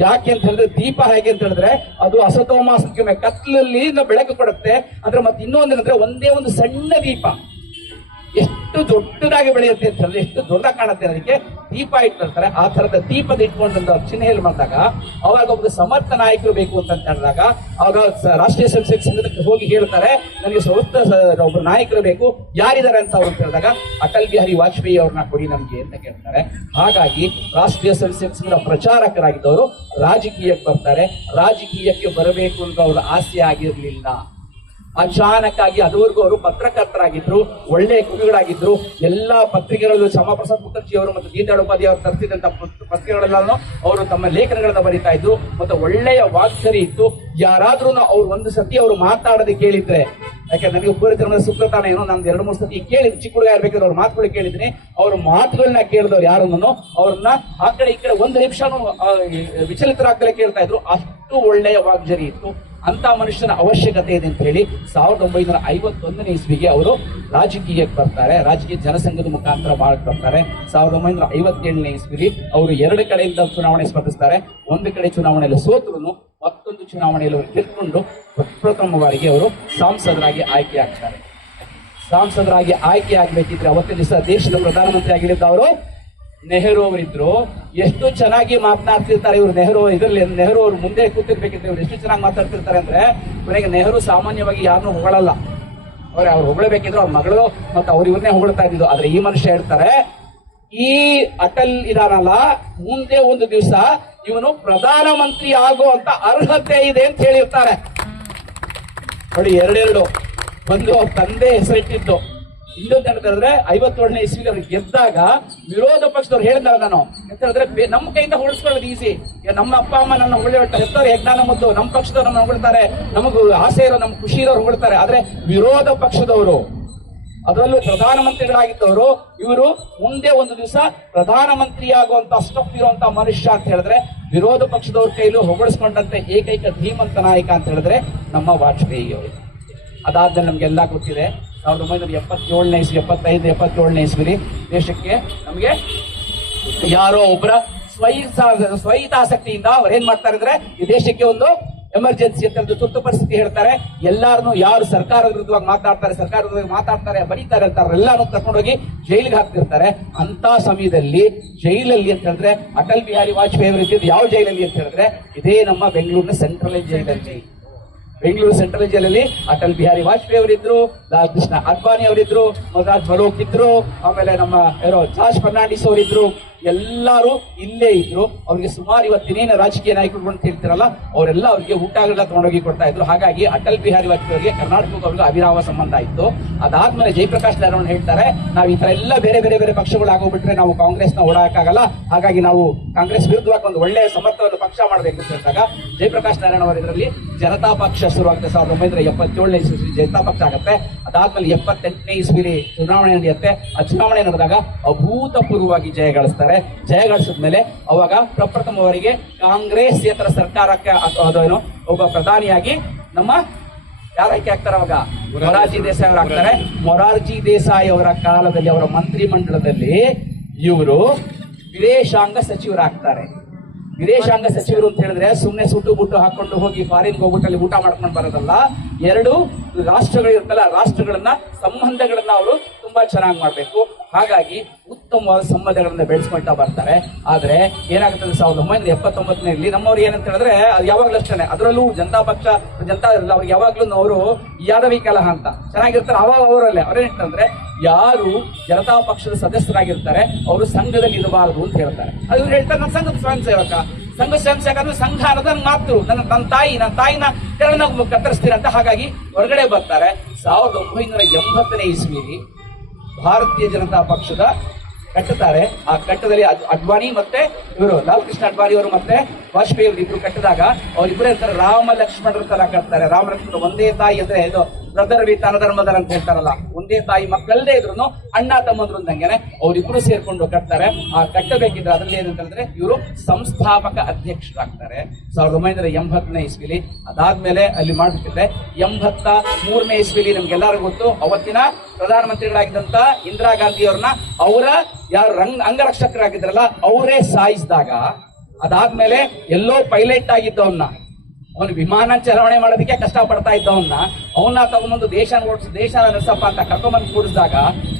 ಯಾಕೆ ಅಂತ ಹೇಳಿದ್ರೆ ದೀಪ ಹೇಗೆ ಅಂತ ಹೇಳಿದ್ರೆ ಅದು ಅಸತೋಮ ಸತ್ಯಮ, ಕತ್ಲಲ್ಲಿ ಬೆಳಕು ಕೊಡುತ್ತೆ. ಅಂದ್ರೆ ಮತ್ತೆ ಇನ್ನೊಂದೇನಂದ್ರೆ ಒಂದೇ ಒಂದು ಸಣ್ಣ ದೀಪ ಎಷ್ಟು ದೊಡ್ಡದಾಗಿ ಬೆಳೆಯುತ್ತೆ ಅಂತ ಹೇಳಿದ್ರೆ ಎಷ್ಟು ದೊಡ್ಡದಾಗಿ ಕಾಣುತ್ತೆ ಅದಕ್ಕೆ ದೀಪ ಇಟ್ಟಿರ್ತಾರೆ. ಆ ತರದ ದೀಪದ ಇಟ್ಕೊಂಡು ಚಿಹ್ನೆಯಲ್ಲಿ ಮಾಡಿದಾಗ ಅವಾಗ ಒಬ್ಬ ಸಮರ್ಥ ನಾಯಕರು ಬೇಕು ಅಂತ ಹೇಳಿದಾಗ ಅವಾಗ ರಾಷ್ಟ್ರೀಯ ಸ್ವಯಂ ಸೇವಕ ಸಂಘಕ್ಕೆ ಹೋಗಿ ಹೇಳ್ತಾರೆ, ನನಗೆ ಒಬ್ಬರು ನಾಯಕರು ಬೇಕು, ಯಾರಿದ್ದಾರೆ ಅಂತ ಅವ್ರು ಹೇಳಿದಾಗ ಅಟಲ್ ಬಿಹಾರಿ ವಾಜಪೇಯಿ ಅವ್ರನ್ನ ಕೊಡಿ ನಮ್ಗೆ ಅಂತ ಕೇಳ್ತಾರೆ. ಹಾಗಾಗಿ ರಾಷ್ಟ್ರೀಯ ಸ್ವಯಂ ಸೇವಕ ಸಂಘದ ಪ್ರಚಾರಕರಾಗಿದ್ದವರು ರಾಜಕೀಯಕ್ಕೆ ಬರ್ತಾರೆ. ರಾಜಕೀಯಕ್ಕೆ ಬರಬೇಕು ಅಂತ ಅವ್ರ ಆಸೆ ಆಗಿರ್ಲಿಲ್ಲ. ಅಚಾನಕ್ ಆಗಿ ಅದುವರೆಗೂ ಅವರು ಪತ್ರಕರ್ತರಾಗಿದ್ರು, ಒಳ್ಳೆಯ ಕವಿಗಳಾಗಿದ್ರು. ಎಲ್ಲಾ ಪತ್ರಿಕೆಗಳಲ್ಲೂ ಶ್ಯಾಮಾ ಪ್ರಸಾದ್ ಮುಖರ್ಜಿ ಅವರು ಮತ್ತು ದೀನ್ ದಯಾಳ್ ಉಪಾಧ್ಯಾಯ ಅವರು ತರಿಸಿದಂತ ಪತ್ರಿಕೆಗಳೆಲ್ಲೂ ಅವರು ತಮ್ಮ ಲೇಖನಗಳನ್ನ ಬರೀತಾ ಇದ್ರು. ಮತ್ತೆ ಒಳ್ಳೆಯ ವಾಗ್ಸರಿ ಇತ್ತು. ಯಾರಾದ್ರೂ ಅವ್ರು ಒಂದು ಸತಿ ಅವರು ಮಾತಾಡದೆ ಕೇಳಿದ್ರೆ, ಯಾಕೆ ನನಗೆ ಪೂರ್ವ ಸುಪ್ರತಾನ ಏನೋ ನಾನು 2-3 ಸತಿ ಕೇಳಿದ್ ಚಿಕ್ಕ ಹುಡುಗ ಇರ್ಬೇಕಾದ್ರೆ ಅವ್ರ ಮಾತುಗಳು ಕೇಳಿದ್ದೀನಿ. ಅವ್ರ ಮಾತುಗಳನ್ನ ಕೇಳಿದವ್ರು ಯಾರನ್ನು ಅವ್ರನ್ನ ಆ ಕಡೆ ಈ ಕಡೆ ಒಂದು ನಿಮಿಷನೂ ವಿಚಲಿತರಾಗ್ತಲೇ ಕೇಳ್ತಾ ಇದ್ರು. ಅಷ್ಟು ಒಳ್ಳೆಯ ವಾಗ್ಜರಿ ಇತ್ತು. ಅಂತ ಮನುಷ್ಯನ ಅವಶ್ಯಕತೆ ಇದೆ ಅಂತ ಹೇಳಿ 1951ನೇ ಇಸ್ವಿಗೆ ಅವರು ರಾಜಕೀಯಕ್ಕೆ ಬರ್ತಾರೆ. ರಾಜಕೀಯ ಜನಸಂಘದ ಮುಖಾಂತರ ಮಾಡಕ್ಕೆ ಬರ್ತಾರೆ. 1957ನೇ ಇಸ್ವಿಲಿ ಅವರು 2 ಕಡೆಯಿಂದ ಚುನಾವಣೆ ಸ್ಪರ್ಧಿಸ್ತಾರೆ. ಒಂದು ಕಡೆ ಚುನಾವಣೆಯಲ್ಲಿ ಸೋತರು, ಮತ್ತೊಂದು ಚುನಾವಣೆಯಲ್ಲಿ ಅವರು ಗೆದ್ದುಕೊಂಡು ಪ್ರಪ್ರಥಮ ಬಾರಿಗೆ ಅವರು ಸಂಸದರಾಗಿ ಆಯ್ಕೆ ಆಗ್ತಾರೆ. ಸಂಸದರಾಗಿ ಆಯ್ಕೆ ಆಗ್ಬೇಕಿದ್ರೆ ಅವತ್ತಿನ ದಿವಸ ದೇಶದ ಪ್ರಧಾನಮಂತ್ರಿ ಆಗಿದ್ದ ಅವರು ನೆಹರು ಅವರಿದ್ರು. ಎಷ್ಟು ಚೆನ್ನಾಗಿ ಮಾತನಾಡ್ತಿರ್ತಾರೆ ಇವರು. ನೆಹರು ಅವರು ಮುಂದೆ ಕೂತಿರ್ಬೇಕಿದ್ರೆ ಇವ್ರು ಎಷ್ಟು ಚೆನ್ನಾಗಿ ಮಾತಾಡ್ತಿರ್ತಾರೆ ಅಂದ್ರೆ, ಕೊನೆಗೆ ನೆಹರು ಸಾಮಾನ್ಯವಾಗಿ ಯಾರನ್ನೂ ಹೊಗಳಲ್ಲ. ಅವ್ರು ಹೊಗಳಬೇಕಿದ್ರು ಅವ್ರ ಮಗಳು ಮತ್ತೆ ಅವ್ರು ಇವ್ರನ್ನೇ ಹೊಗಳ್ತಾ ಇದ್ದು. ಆದ್ರೆ ಈ ಮನುಷ್ಯ ಹೇಳ್ತಾರೆ, ಈ ಅಟಲ್ ಇದಾರಲ್ಲ ಮುಂದೆ ಒಂದು ದಿವಸ ಇವನು ಪ್ರಧಾನಮಂತ್ರಿ ಆಗುವಂತ ಅರ್ಹತೆ ಇದೆ ಅಂತ ಹೇಳಿರ್ತಾರೆ. ನೋಡಿ, 2 ಬಂದು ಅವ್ರ ತಂದೆ ಹೆಸರಿಟ್ಟಿದ್ದು. ಇನ್ನೊಂದು ಹೇಳಿದ್ರೆ 57ನೇ ಇಸ್ವಿಗೆ ಅವ್ರಿಗೆ ಗೆದ್ದಾಗ ವಿರೋಧ ಪಕ್ಷದವ್ರು ಹೇಳಿದಾರೆ, ನಾನು ಅಂತ ಹೇಳಿದ್ರೆ ನಮ್ಮ ಕೈಯಿಂದ ಹೊಳಿಸ್ಕೊಳ್ಳೋದು ಈಸಿ. ನಮ್ಮ ಅಪ್ಪ ಅಮ್ಮ ನನ್ನ ಹೊಳ್ಳೆ ಹೆತ್ತವ್ರು ಯಜ್ಞಾನ ಮತ್ತು ನಮ್ಮ ಪಕ್ಷದವ್ರು ನಮ್ಮ ಹೊಗಳ್ತಾರೆ, ನಮಗೂ ಆಸೆ ಇರೋ ನಮ್ಮ ಖುಷಿ ಇರೋರು ಹೊಗಳ್ತಾರೆ. ಆದ್ರೆ ವಿರೋಧ ಪಕ್ಷದವರು, ಅದರಲ್ಲೂ ಪ್ರಧಾನಮಂತ್ರಿಗಳಾಗಿದ್ದವರು, ಇವರು ಮುಂದೆ ಒಂದು ದಿವಸ ಪ್ರಧಾನಮಂತ್ರಿ ಆಗುವಂತ ಸ್ಟಫ್ ಇರುವಂತ ಮನುಷ್ಯ ಅಂತ ಹೇಳಿದ್ರೆ ವಿರೋಧ ಪಕ್ಷದವ್ರ ಕೈಲೂ ಹೊಗಳಿಸ್ಕೊಂಡಂತೆ ಏಕೈಕ ಧೀಮಂತ ನಾಯಕ ಅಂತ ಹೇಳಿದ್ರೆ ನಮ್ಮ ವಾಜಪೇಯಿ ಅವರು. ಅದಾದ್ಮೇಲೆ ನಮ್ಗೆಲ್ಲ ಗೊತ್ತಿದೆ 1977ನೇ ಇಸ್ವಿ 77ನೇ ಇಸ್ವಿಲಿ ದೇಶಕ್ಕೆ ನಮಗೆ ಯಾರೋ ಒಬ್ಬರ ಸ್ವಹಿತಾಸಕ್ತಿಯಿಂದ ಅವ್ರು ಏನ್ ಮಾಡ್ತಾರೆ ಅಂದ್ರೆ ಈ ದೇಶಕ್ಕೆ ಒಂದು ಎಮರ್ಜೆನ್ಸಿ ಅಂತ ತುರ್ತು ಪರಿಸ್ಥಿತಿ ಹೇಳ್ತಾರೆ. ಎಲ್ಲಾರನ್ನು ಯಾರು ಸರ್ಕಾರದ ವಿರುದ್ಧವಾಗಿ ಮಾತಾಡ್ತಾರೆ ಬರೀತಾರೆ ಅಂತಾರೆ ಎಲ್ಲಾರು ಕರ್ಕೊಂಡೋಗಿ ಜೈಲಿಗೆ ಹಾಕ್ತಿರ್ತಾರೆ. ಅಂತ ಸಮಯದಲ್ಲಿ ಜೈಲಲ್ಲಿ ಅಂತ ಹೇಳಿದ್ರೆ ಅಟಲ್ ಬಿಹಾರಿ ವಾಜಪೇಯಿ ಅವರು ಇದ್ದಿದ್ದು ಯಾವ ಜೈಲಲ್ಲಿ ಅಂತ ಹೇಳಿದ್ರೆ ಇದೇ ನಮ್ಮ ಬೆಂಗಳೂರಿನ ಸೆಂಟ್ರಲ್ ಜೈಲಲ್ಲಿ. ಬೆಂಗಳೂರು ಸೆಂಟ್ರಲ್ ಜೈಲಲ್ಲಿ ಅಟಲ್ ಬಿಹಾರಿ ವಾಜಪೇಯಿ ಅವರಿದ್ರು, ಲಾಲ್ ಕೃಷ್ಣ ಅಡ್ವಾಣಿ ಅವರಿದ್ರು, ಮೊರಾರ್ಜಿ ಫಾರೂಕ್ ಇದ್ರು, ಆಮೇಲೆ ನಮ್ಮ ಜಾರ್ಜ್ ಫರ್ನಾಂಡಿಸ್ ಅವರಿದ್ರು. ಎಲ್ಲರೂ ಇಲ್ಲೇ ಇದ್ರು. ಅವ್ರಿಗೆ ಸುಮಾರು ಇವತ್ತಿನೇನು ರಾಜಕೀಯ ನಾಯಕರು ಅಂತ ಹೇಳ್ತಿರಲ್ಲ ಅವರೆಲ್ಲ ಅವ್ರಿಗೆ ಊಟಗಳನ್ನ ತಗೊಂಡೋಗಿ ಕೊಡ್ತಾ ಇದ್ರು. ಹಾಗಾಗಿ ಅಟಲ್ ಬಿಹಾರಿ ವಾಜಪೇಯಿ ಅವರಿಗೆ ಕರ್ನಾಟಕದವ್ರಿಗೆ ಅವಿರಾವ ಸಂಬಂಧ ಇತ್ತು. ಅದಾದ್ಮೇಲೆ ಜಯಪ್ರಕಾಶ್ ನಾರಾಯಣ್ ಹೇಳ್ತಾರೆ ನಾವು ಈ ತರ ಎಲ್ಲ ಬೇರೆ ಬೇರೆ ಬೇರೆ ಪಕ್ಷಗಳು ಆಗೋಗ್ಬಿಟ್ರೆ ನಾವು ಕಾಂಗ್ರೆಸ್ನ ಓಡಾಡಕ್ಕಾಗಲ್ಲ, ಹಾಗಾಗಿ ನಾವು ಕಾಂಗ್ರೆಸ್ ವಿರುದ್ಧವಾಗಿ ಒಂದು ಒಳ್ಳೆಯ ಸಮರ್ಥವನ್ನು ಪಕ್ಷ ಮಾಡಬೇಕು ಅಂತ ಹೇಳಿದಾಗ ಜಯಪ್ರಕಾಶ್ ನಾರಾಯಣ್ ಅವರ ಇದರಲ್ಲಿ ಜನತಾ ಪಕ್ಷ ಶುರುವಾಗುತ್ತೆ. 1977ನೇ ಇಸ್ವಿ ಜನತಾ ಪಕ್ಷ ಆಗುತ್ತೆ. ಅದಾದ್ಮೇಲೆ 78ನೇ ಇಸ್ವಿಲಿ ಚುನಾವಣೆ ನಡೆಯುತ್ತೆ. ಆ ಚುನಾವಣೆ ನಡೆದಾಗ ಅಭೂತಪೂರ್ವವಾಗಿ ಜಯ ಗಳಿಸಿದ್ಮೇಲೆ ಅವಾಗ ಪ್ರಪ್ರಥಮವರಿಗೆ ಕಾಂಗ್ರೆಸ್ಸೇತರ ಸರ್ಕಾರಕ್ಕೆ ಅದೇನು ಒಬ್ಬ ಪ್ರಧಾನಿಯಾಗಿ ನಮ್ಮ ಯಾರ ಆಯ್ಕೆ ಆಗ್ತಾರೆ ಅವಾಗ ಮೊರಾರ್ಜಿ ದೇಸಾಯಿ ಅವರು ಆಗ್ತಾರೆ. ಮೊರಾರ್ಜಿ ದೇಸಾಯಿ ಅವರ ಕಾಲದಲ್ಲಿ ಅವರ ಮಂತ್ರಿ ಮಂಡಲದಲ್ಲಿ ಇವರು ವಿದೇಶಾಂಗ ಸಚಿವರಾಗ್ತಾರೆ. ವಿದೇಶಾಂಗ ಸಚಿವರು ಅಂತ ಹೇಳಿದ್ರೆ ಸುಮ್ಮನೆ ಸುಟ್ಟು ಬುಟ್ಟು ಹಾಕೊಂಡು ಹೋಗಿ ಫಾರಿನ್ ಹೋಗ್ಬಿಟ್ಟು ಅಲ್ಲಿ ಊಟ ಮಾಡ್ಕೊಂಡು ಬರೋದಲ್ಲ. ಎರಡು ರಾಷ್ಟ್ರಗಳಿರುತ್ತಲ್ಲ ರಾಷ್ಟ್ರಗಳನ್ನ ಸಂಬಂಧಗಳನ್ನ ಅವರು ತುಂಬಾ ಚೆನ್ನಾಗಿ ಮಾಡ್ಬೇಕು. ಹಾಗಾಗಿ ಉತ್ತಮವಾದ ಸಂಬಂಧಗಳನ್ನ ಬೆಳೆಸ್ಕೊಳ್ತಾ ಬರ್ತಾರೆ. ಆದ್ರೆ ಏನಾಗುತ್ತದೆ 1979ನಲ್ಲಿ ನಮ್ಮವ್ರು ಏನಂತ ಹೇಳಿದ್ರೆ ಅದು ಯಾವಾಗ್ಲೂ ಅಷ್ಟೇ, ಅದರಲ್ಲೂ ಜನತಾ ಇರಲ್ಲ ಅವ್ರಿಗೆ ಯಾವಾಗ್ಲೂ ಅವರು ಯಾದವಿ ಕಲಹ ಅಂತ ಚೆನ್ನಾಗಿರ್ತಾರೆ. ಅವರಲ್ಲೇ ಅವ್ರೇನಂತಂದ್ರೆ ಯಾರು ಜನತಾ ಪಕ್ಷದ ಸದಸ್ಯರಾಗಿರ್ತಾರೆ ಅವರು ಸಂಘದಲ್ಲಿ ಇರಬಾರದು ಅಂತ ಹೇಳ್ತಾರೆ. ಅದು ಹೇಳ್ತಾರೆ ನನ್ನ ಸಂಘದ ಸ್ವಯಂ ಸೇವಕ ಅಂದ್ರೆ ಸಂಘ ಅನ್ನೋದು ನನ್ನ ಮಾತು, ನನ್ನ ತಾಯಿನ ಕೆಳಗೆ ಕತ್ತರಿಸ್ತೀರ ಅಂತ. ಹಾಗಾಗಿ ಹೊರಗಡೆ ಬರ್ತಾರೆ. 1980ನೇ ಇಸ್ವಿಲಿ ಭಾರತೀಯ ಜನತಾ ಪಕ್ಷದ ಕಟ್ಟುತ್ತಾರೆ. ಆ ಕಟ್ಟದಲ್ಲಿ ಅಡ್ವಾಣಿ ಮತ್ತೆ ಇವರು ಲಾಲ್ ಕೃಷ್ಣ ಅಡ್ವಾಣಿ ಅವರು ಮತ್ತೆ ವಾಜಪೇಯಿ ಅವರು ಇಬ್ರು ಕಟ್ಟಿದಾಗ ಅವರಿಬ್ಬರೇ ಅಂತಾರೆ ರಾಮ ಲಕ್ಷ್ಮಣರ ತರ ಕಟ್ತಾರೆ. ರಾಮ ಲಕ್ಷ್ಮಣ ಒಂದೇ ತಾಯಿ ಅಂದ್ರೆ ಇದು ಬ್ರದರ್ ವಿತ್ ಅನಧರ್ಮದರ್ ಅಂತ ಹೇಳ್ತಾರಲ್ಲ, ಒಂದೇ ತಾಯಿ ಮಕ್ಕಳದೇ ಇದ್ರು ಅಣ್ಣ ತಮ್ಮಂದ್ರು ಅಂದಂಗೆನೆ ಅವರಿಬ್ರು ಸೇರ್ಕೊಂಡು ಕಟ್ತಾರೆ. ಆ ಕಟ್ಟಬೇಕಿದ್ರೆ ಅದ್ರಲ್ಲಿ ಏನಂತಂದ್ರೆ ಇವರು ಸಂಸ್ಥಾಪಕ ಅಧ್ಯಕ್ಷರಾಗ್ತಾರೆ 1980ನೇ ಇಸ್ವಿಲಿ. ಅದಾದ್ಮೇಲೆ ಅಲ್ಲಿ ಮಾಡ್ತಿದ್ರೆ 83ನೇ ಇಸ್ವಿಲಿ ನಮ್ಗೆಲ್ಲರಿಗೂ ಗೊತ್ತು ಅವತ್ತಿನ ಪ್ರಧಾನಮಂತ್ರಿಗಳಾಗಿದ್ದಂತ ಇಂದಿರಾ ಗಾಂಧಿ ಅವ್ರನ್ನ ಅವರ ಯಾರು ಅಂಗರಕ್ಷಕರಾಗಿದ್ರಲ್ಲ ಅವರೇ ಸಾಯಿಸಿದಾಗ ಅದಾದ್ಮೇಲೆ ಎಲ್ಲೋ ಪೈಲಟ್ ಆಗಿದ್ದವನ್ನ ಅವನು ವಿಮಾನ ಚಾಲನೆ ಮಾಡೋದಕ್ಕೆ ಕಷ್ಟ ಪಡ್ತಾ ಇದ್ದವನ್ನ ಅವನ್ನ ತಗೊಂಡ್ಬಂದು ದೇಶನ ನಡೆಸಪ್ಪ ಅಂತ ಕರ್ಕೊಂಡ್ಬಂದು ಕೂಡಿಸಿದಾಗ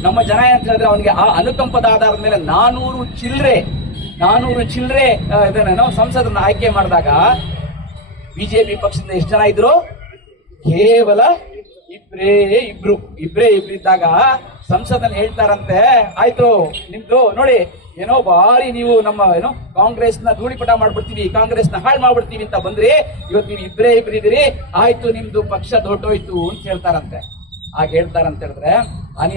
ನಮ್ಮ ಜನ ಅಂತ ಹೇಳಿದ್ರೆ ಅವನಿಗೆ ಆ ಅನುಕಂಪದ ಆಧಾರದ ಮೇಲೆ 400 ಚಿಲ್ಲರೆ ಇದನ್ನೇನೋ ಸಂಸದರನ್ನ ಆಯ್ಕೆ ಮಾಡಿದಾಗ ಬಿಜೆಪಿ ಪಕ್ಷದಿಂದ ಎಷ್ಟು ಜನ ಇದ್ರು? ಕೇವಲ ಇಬ್ರೇ ಇದ್ದಾಗ ಸಂಸದಲ್ಲಿ ಹೇಳ್ತಾರಂತೆ ಆಯ್ತು ನಿಮ್ದು ನೋಡಿ ಏನೋ ಬಾರಿ ನೀವು ನಮ್ಮ ಏನೋ ಕಾಂಗ್ರೆಸ್ನ ಧೂಳಿಪಟ ಮಾಡ್ಬಿಡ್ತೀವಿ, ಕಾಂಗ್ರೆಸ್ನ ಹಾಳು ಮಾಡ್ಬಿಡ್ತೀವಿ ಅಂತ ಬಂದ್ರಿ, ಇವತ್ತು ನೀವು ಇಬ್ರೇ ಇದ್ರಿ, ಆಯ್ತು ನಿಮ್ದು ಪಕ್ಷ ದೊಡ್ಡೋಯ್ತು ಅಂತ ಹೇಳ್ತಾರಂತೆ. ಆಗ ಹೇಳ್ತಾರಂತ ಹೇಳಿದ್ರೆ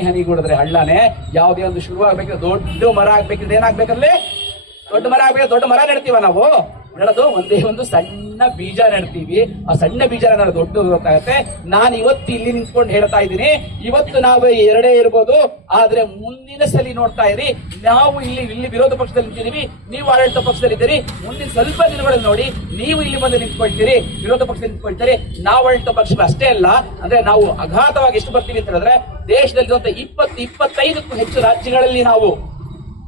ಹನಿ ಗುಡಿದ್ರೆ ಹಳ್ಳಾನೆ. ಯಾವುದೇ ಒಂದು ಶುರುವಾಗ್ಬೇಕಿದ್ರೆ ದೊಡ್ಡ ಮರ ಆಗ್ಬೇಕಿದ್ರೆ ಏನಾಗ್ಬೇಕಲ್ಲಿ ದೊಡ್ಡ ಮರ ಆಗ್ಬೇಕು. ದೊಡ್ಡ ಮರ ನೆಡ್ತೀವ ನಾವು ನೆಡೋದು ಒಂದೇ ಒಂದು ಸಣ್ಣ ಬೀಜ ನೆಡ್ತೀವಿ. ಆ ಸಣ್ಣ ಬೀಜ ದೊಡ್ಡ ಗೊತ್ತಾಗತ್ತೆ. ನಾನು ಇವತ್ತು ಇಲ್ಲಿ ನಿಂತ್ಕೊಂಡು ಹೇಳ್ತಾ ಇದ್ದೀನಿ, ಇವತ್ತು ನಾವು ಎರಡೇ ಇರ್ಬೋದು, ಆದ್ರೆ ಮುಂದಿನ ಸಲ ನೋಡ್ತಾ ಇರಿ ನಾವು ಇಲ್ಲಿ ವಿರೋಧ ಪಕ್ಷದಲ್ಲಿ ನಿಂತಿದ್ದೀವಿ, ನೀವು ಆಡಳಿತ ಪಕ್ಷದಲ್ಲಿ ಇದ್ದೀರಿ. ಮುಂದಿನ ಸ್ವಲ್ಪ ದಿನಗಳಲ್ಲಿ ನೋಡಿ ನೀವು ಇಲ್ಲಿ ಬಂದು ನಿಂತ್ಕೊಳ್ತೀರಿ, ವಿರೋಧ ಪಕ್ಷದಲ್ಲಿ ನಿಂತ್ಕೊಳ್ತೀರಿ. ನಾವು ಆಡಳಿತ ಪಕ್ಷ ಅಷ್ಟೇ ಅಲ್ಲ, ಅಂದ್ರೆ ನಾವು ಅಘಾತವಾಗಿ ಎಷ್ಟು ಬರ್ತೀವಿ ಅಂತ ಹೇಳಿದ್ರೆ ದೇಶದಲ್ಲಿರುವಂತಹ 20-25ಕ್ಕೂ ಹೆಚ್ಚು ರಾಜ್ಯಗಳಲ್ಲಿ ನಾವು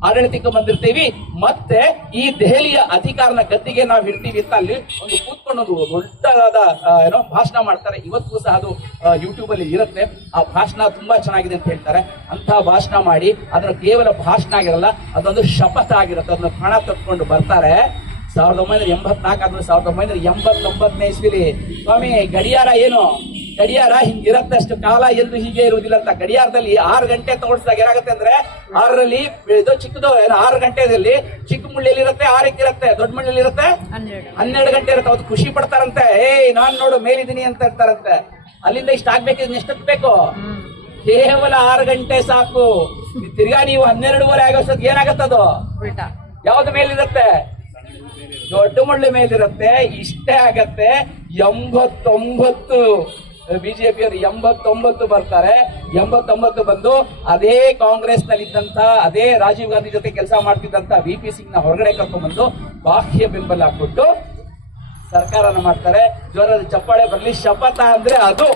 ಆಡಳಿತಕ್ಕೆ ಬಂದಿರ್ತೀವಿ. ಮತ್ತೆ ಈ ದೆಹಲಿಯ ಅಧಿಕಾರನ ಗದ್ದಿಗೆ ನಾವು ಹಿಡ್ತೀವಿ ಅಂತ ಅಲ್ಲಿ ಒಂದು ಕೂತ್ಕೊಂಡು ಒಂದು ದೊಡ್ಡದಾದ ಭಾಷಣ ಮಾಡ್ತಾರೆ. ಇವತ್ತು ಸಹ ಅದು ಯೂಟ್ಯೂಬ್ ಅಲ್ಲಿ ಇರುತ್ತೆ. ಆ ಭಾಷಣ ತುಂಬಾ ಚೆನ್ನಾಗಿದೆ ಅಂತ ಹೇಳ್ತಾರೆ. ಅಂತ ಭಾಷಣ ಮಾಡಿ ಅದನ್ನ ಕೇವಲ ಭಾಷಣ ಆಗಿರಲ್ಲ, ಅದೊಂದು ಶಪಥ ಆಗಿರುತ್ತೆ. ಅದನ್ನ ಪ್ರಾಣ ತತ್ಕೊಂಡು ಬರ್ತಾರೆ. 1984 ಆದ್ಮೇಲೆ 1989ನೇ ಇಸ್ವಿಲಿ ಸ್ವಾಮಿ ಗಡಿಯಾರ ಹಿಂಗಿರತ್ತೆ, ಅಷ್ಟು ಕಾಲ ಎಂದು ಹೀಗೆ ಇರುವುದಿಲ್ಲ ಅಂತ. ಗಡಿಯಾರದಲ್ಲಿ 6 ಗಂಟೆ ತೋರಿಸಿದಾಗ ಏನಾಗುತ್ತೆ ಅಂದ್ರೆ 6ರಲ್ಲಿ ಇದು ಚಿಕ್ಕದು 6 ಗಂಟೆದಲ್ಲಿ ಚಿಕ್ಕ ಮುಳ್ಳಿಯಲ್ಲಿ ಇರುತ್ತೆ, 6ಕ್ಕೆ ಇರುತ್ತೆ, ದೊಡ್ಡ ಮುಳ್ಳಿಯಲ್ಲಿ ಇರುತ್ತೆ 12 ಗಂಟೆ ಇರುತ್ತೆ. ಅವತ್ತು ಖುಷಿ ಪಡ್ತಾರಂತೆ, ನಾನ್ ನೋಡು ಮೇಲಿದ್ದೀನಿ ಅಂತ ಇರ್ತಾರಂತೆ. ಅಲ್ಲಿಂದ ಇಷ್ಟ ಆಗ್ಬೇಕಿದ್ರೆ ಎಷ್ಟೊತ್ತು ಬೇಕು? ಕೇವಲ 6 ಗಂಟೆ ಸಾಕು. ತಿರ್ಗಾ ನೀವು 12:30 ಆಗೋಷ್ಟೊತ್ತಿಗೆ ಏನಾಗತ್ತದು? ಯಾವ್ದು ಮೇಲಿರುತ್ತೆ? ದೊಡ್ಡ ಮುಳ್ಳು ಮೇಲಿರುತ್ತೆ. ಇಷ್ಟೇ ಆಗತ್ತೆ. 89 ಬಿಜೆಪಿಯವರು 89 ಬರ್ತಾರೆ. 89 ಬಂದು ಅದೇ ಕಾಂಗ್ರೆಸ್ ನಲ್ಲಿ ಇದ್ದಂತ ಅದೇ ರಾಜೀವ್ ಗಾಂಧಿ ಜೊತೆ ಕೆಲಸ ಮಾಡ್ತಿದ್ದಂತ VP ಸಿಂಗ್ ನ ಹೊರಗಡೆ ಕರ್ಕೊಂಡ್ಬಂದು ಬಾಹ್ಯ ಬೆಂಬಲ ಹಾಕ್ಬಿಟ್ಟು ಸರ್ಕಾರನ ಮಾಡ್ತಾರೆ. ಜ್ವರದ ಚಪ್ಪಾಳೆ ಬರ್ಲಿ. ಶಪಥ ಅಂದ್ರೆ ಅದು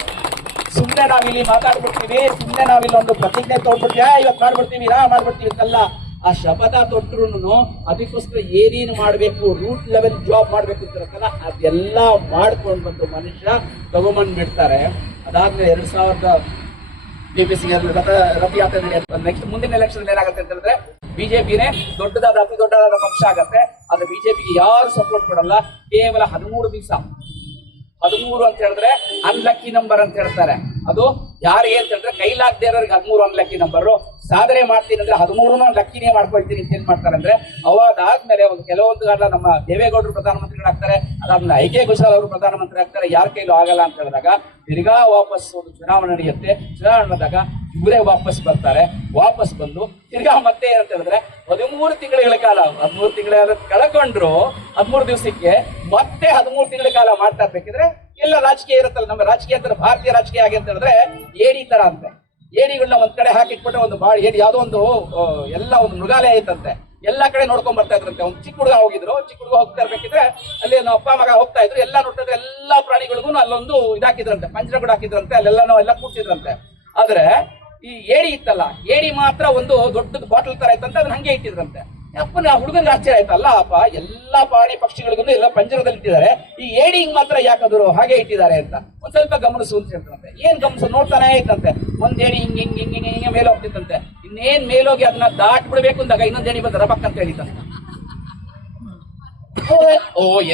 ಸುಮ್ನೆ ನಾವಿಲ್ಲಿ ಮಾತಾಡ್ಬಿಡ್ತೀವಿ, ಸುಮ್ನೆ ನಾವಿಲ್ಲಿ ಒಂದು ಪ್ರತಿಜ್ಞೆ ತಗೊಂಡ್ಬಿಡ್ತೀವಿ, ಇವತ್ತು ಮಾಡ್ಬಿಡ್ತೀವಿ ಅಂತೆಲ್ಲ ಆ ಶಪಥ ತೊಟ್ಟರು ಅದಕ್ಕೋಸ್ಕರ ಏನೇನು ಮಾಡಬೇಕು, ರೂಟ್ ಲೆವೆಲ್ ಜಾಬ್ ಮಾಡ್ಬೇಕು ಅಂತಿರತ್ತಲ್ಲ ಅದೆಲ್ಲ ಮಾಡ್ಕೊಂಡು ಬಂದು ಮನುಷ್ಯ ತಗೊಂಬಂದ್ ಬಿಡ್ತಾರೆ. ಅದಾದ್ಮೇಲೆ 2000 ಬಿಪಿಸಿ ರಥಯಾತ್ರೆ ನಡೆಯುತ್ತೆ. ನೆಕ್ಸ್ಟ್ ಮುಂದಿನ ಎಲೆಕ್ಷನ್ ಏನಾಗುತ್ತೆ ಅಂತ ಹೇಳಿದ್ರೆ ಬಿಜೆಪಿನೇ ಅತಿ ದೊಡ್ಡದಾದ ಪಕ್ಷ ಆಗತ್ತೆ. ಆದ್ರೆ ಬಿಜೆಪಿಗೆ ಯಾರು ಸಪೋರ್ಟ್ ಕೊಡಲ್ಲ. ಕೇವಲ 13 ದಿವಸ, 13 ಅಂತ ಹೇಳಿದ್ರೆ ಅನ್ಲಕ್ಕಿ ನಂಬರ್ ಅಂತ ಹೇಳ್ತಾರೆ. ಅದು ಯಾರಿಗೆ ಅಂತ ಹೇಳಿದ್ರೆ ಕೈಲಾಗದೇ ಇರೋರಿಗೆ 13 ಅನ್ಲಕ್ಕಿ ನಂಬರ್. ಸಾಧನೆ ಮಾಡ್ತೀನಿ ಅಂದ್ರೆ 13 ಲಕ್ಕಿನೇ ಮಾಡ್ಕೊಳ್ತೀನಿ ಅಂತ ಏನ್ ಮಾಡ್ತಾರೆ ಅಂದ್ರೆ, ಅವಾದಾದ್ಮೇಲೆ ಒಂದು ಕೆಲವೊಂದು ಕಾಲ ನಮ್ಮ ದೇವೇಗೌಡರು ಪ್ರಧಾನಮಂತ್ರಿಗಳಾಗ್ತಾರೆ, ಅದಾದ್ಮೇಲೆ ಐ ಕೆ ಗುಜರಾಲ್ ಅವರು ಪ್ರಧಾನಮಂತ್ರಿ ಆಗ್ತಾರೆ. ಯಾರ ಕೈಲೂ ಆಗಲ್ಲ ಅಂತ ಹೇಳಿದಾಗ ತಿರ್ಗಾ ವಾಪಸ್ ಒಂದು ಚುನಾವಣೆ ನಡೆಯುತ್ತೆ. ಚುನಾವಣೆದಾಗ ಇವರೇ ವಾಪಸ್ ಬರ್ತಾರೆ. ವಾಪಸ್ ಬಂದು ತಿರ್ಗಾ ಮತ್ತೆ ಏನಂತ ಹೇಳಿದ್ರೆ 13 ತಿಂಗಳ ಕಾಲ, 13 ತಿಂಗಳ ಕಳ್ಕೊಂಡ್ರು 13 ದಿವಸಕ್ಕೆ ಮತ್ತೆ 13 ತಿಂಗಳ ಕಾಲ ಮಾಡ್ತಾ ಇರ್ಬೇಕಿದ್ರೆ ಎಲ್ಲ ರಾಜಕೀಯ ಇರುತ್ತಲ್ಲ. ನಮ್ಮ ರಾಜಕೀಯ ಅಂತ ಭಾರತೀಯ ರಾಜಕೀಯ ಆಗಿ ಅಂತ ಹೇಳಿದ್ರೆ ಏಡಿ ತರ ಅಂತೆ. ಏಡಿಗಳನ್ನ ಒಂದ್ ಕಡೆ ಹಾಕಿಟ್ಬಿಟ್ರೆ ಒಂದು ಬಾಳ ಏಡಿ ಯಾವ್ದೋ ಒಂದು ಎಲ್ಲ ಒಂದು ಮೃಗಾಲಯ ಐತಂತೆ. ಎಲ್ಲಾ ಕಡೆ ನೋಡ್ಕೊಂಡ್ ಬರ್ತಾ ಇದ್ರಂತೆ. ಒಂದು ಚಿಕ್ಕ ಹುಡುಗ ಹೋಗಿದ್ರು, ಚಿಕ್ಕ ಹುಡುಗ ಹೋಗ್ತಾ ಇರ್ಬೇಕಿದ್ರೆ ಅಲ್ಲಿ ನಮ್ಮ ಅಪ್ಪ ಮಗ ಹೋಗ್ತಾ ಇದ್ರು. ಎಲ್ಲ ನೋಡ್ತಾ ಇದ್ರೆ ಎಲ್ಲಾ ಪ್ರಾಣಿಗಳಿಗೂ ಅಲ್ಲೊಂದು ಇದಾಕಿದ್ರಂತೆ, ಪಂಜರ ಕೂಡ ಹಾಕಿದ್ರಂತೆ. ಅಲ್ಲೆಲ್ಲ ಎಲ್ಲ ಕೂರ್ಸಿದ್ರಂತೆ. ಆದ್ರೆ ಈ ಏಡಿ ಇತ್ತಲ್ಲ, ಏಡಿ ಮಾತ್ರ ಒಂದು ದೊಡ್ಡದು ಬಾಟಲ್ ತರ ಇತ್ತಂತೆ, ಅದನ್ನ ಹಂಗೆ ಇಟ್ಟಿದ್ರಂತೆ. ಅಪ್ಪನ ಹುಡುಗನ ಆಶ್ಚರ್ಯ ಆಯ್ತಲ್ಲ, ಅಪ್ಪ ಎಲ್ಲಾ ಪ್ರಾಣಿ ಪಕ್ಷಿಗಳಿಗೂ ಎಲ್ಲ ಪಂಜರದಲ್ಲಿ ಇಟ್ಟಿದ್ದಾರೆ, ಈ ಏಡಿಗೆ ಮಾತ್ರ ಯಾಕಾದ್ರು ಹಾಗೆ ಇಟ್ಟಿದ್ದಾರೆ ಅಂತ ಒಂದ್ ಸ್ವಲ್ಪ ಗಮನಿಸು ಅಂತ ಹೇಳ್ತಾರಂತೆ. ಏನ್ ಗಮನಿಸು ನೋಡ್ತಾನೆ ಇತ್ತಂತೆ. ಒಂದ್ ಏಡಿ ಹಿಂಗ್ ಹಿಂಗ್ ಹಿಂಗ್ ಹಿಂಗ್ ಹಿಂಗೆ ಮೇಲೆ ಹೋಗ್ತಿತ್ತಂತೆ. ಇನ್ನೇನ್ ಮೇಲೋಗಿ ಅದನ್ನ ದಾಟ್ ಬಿಡ್ಬೇಕು ಅಂದಾಗ ಇನ್ನೊಂದ್ ಏಡಿ ಬಂದ ರಬಕ್ ಅಂತ ಹೇಳಿದಂತೆ.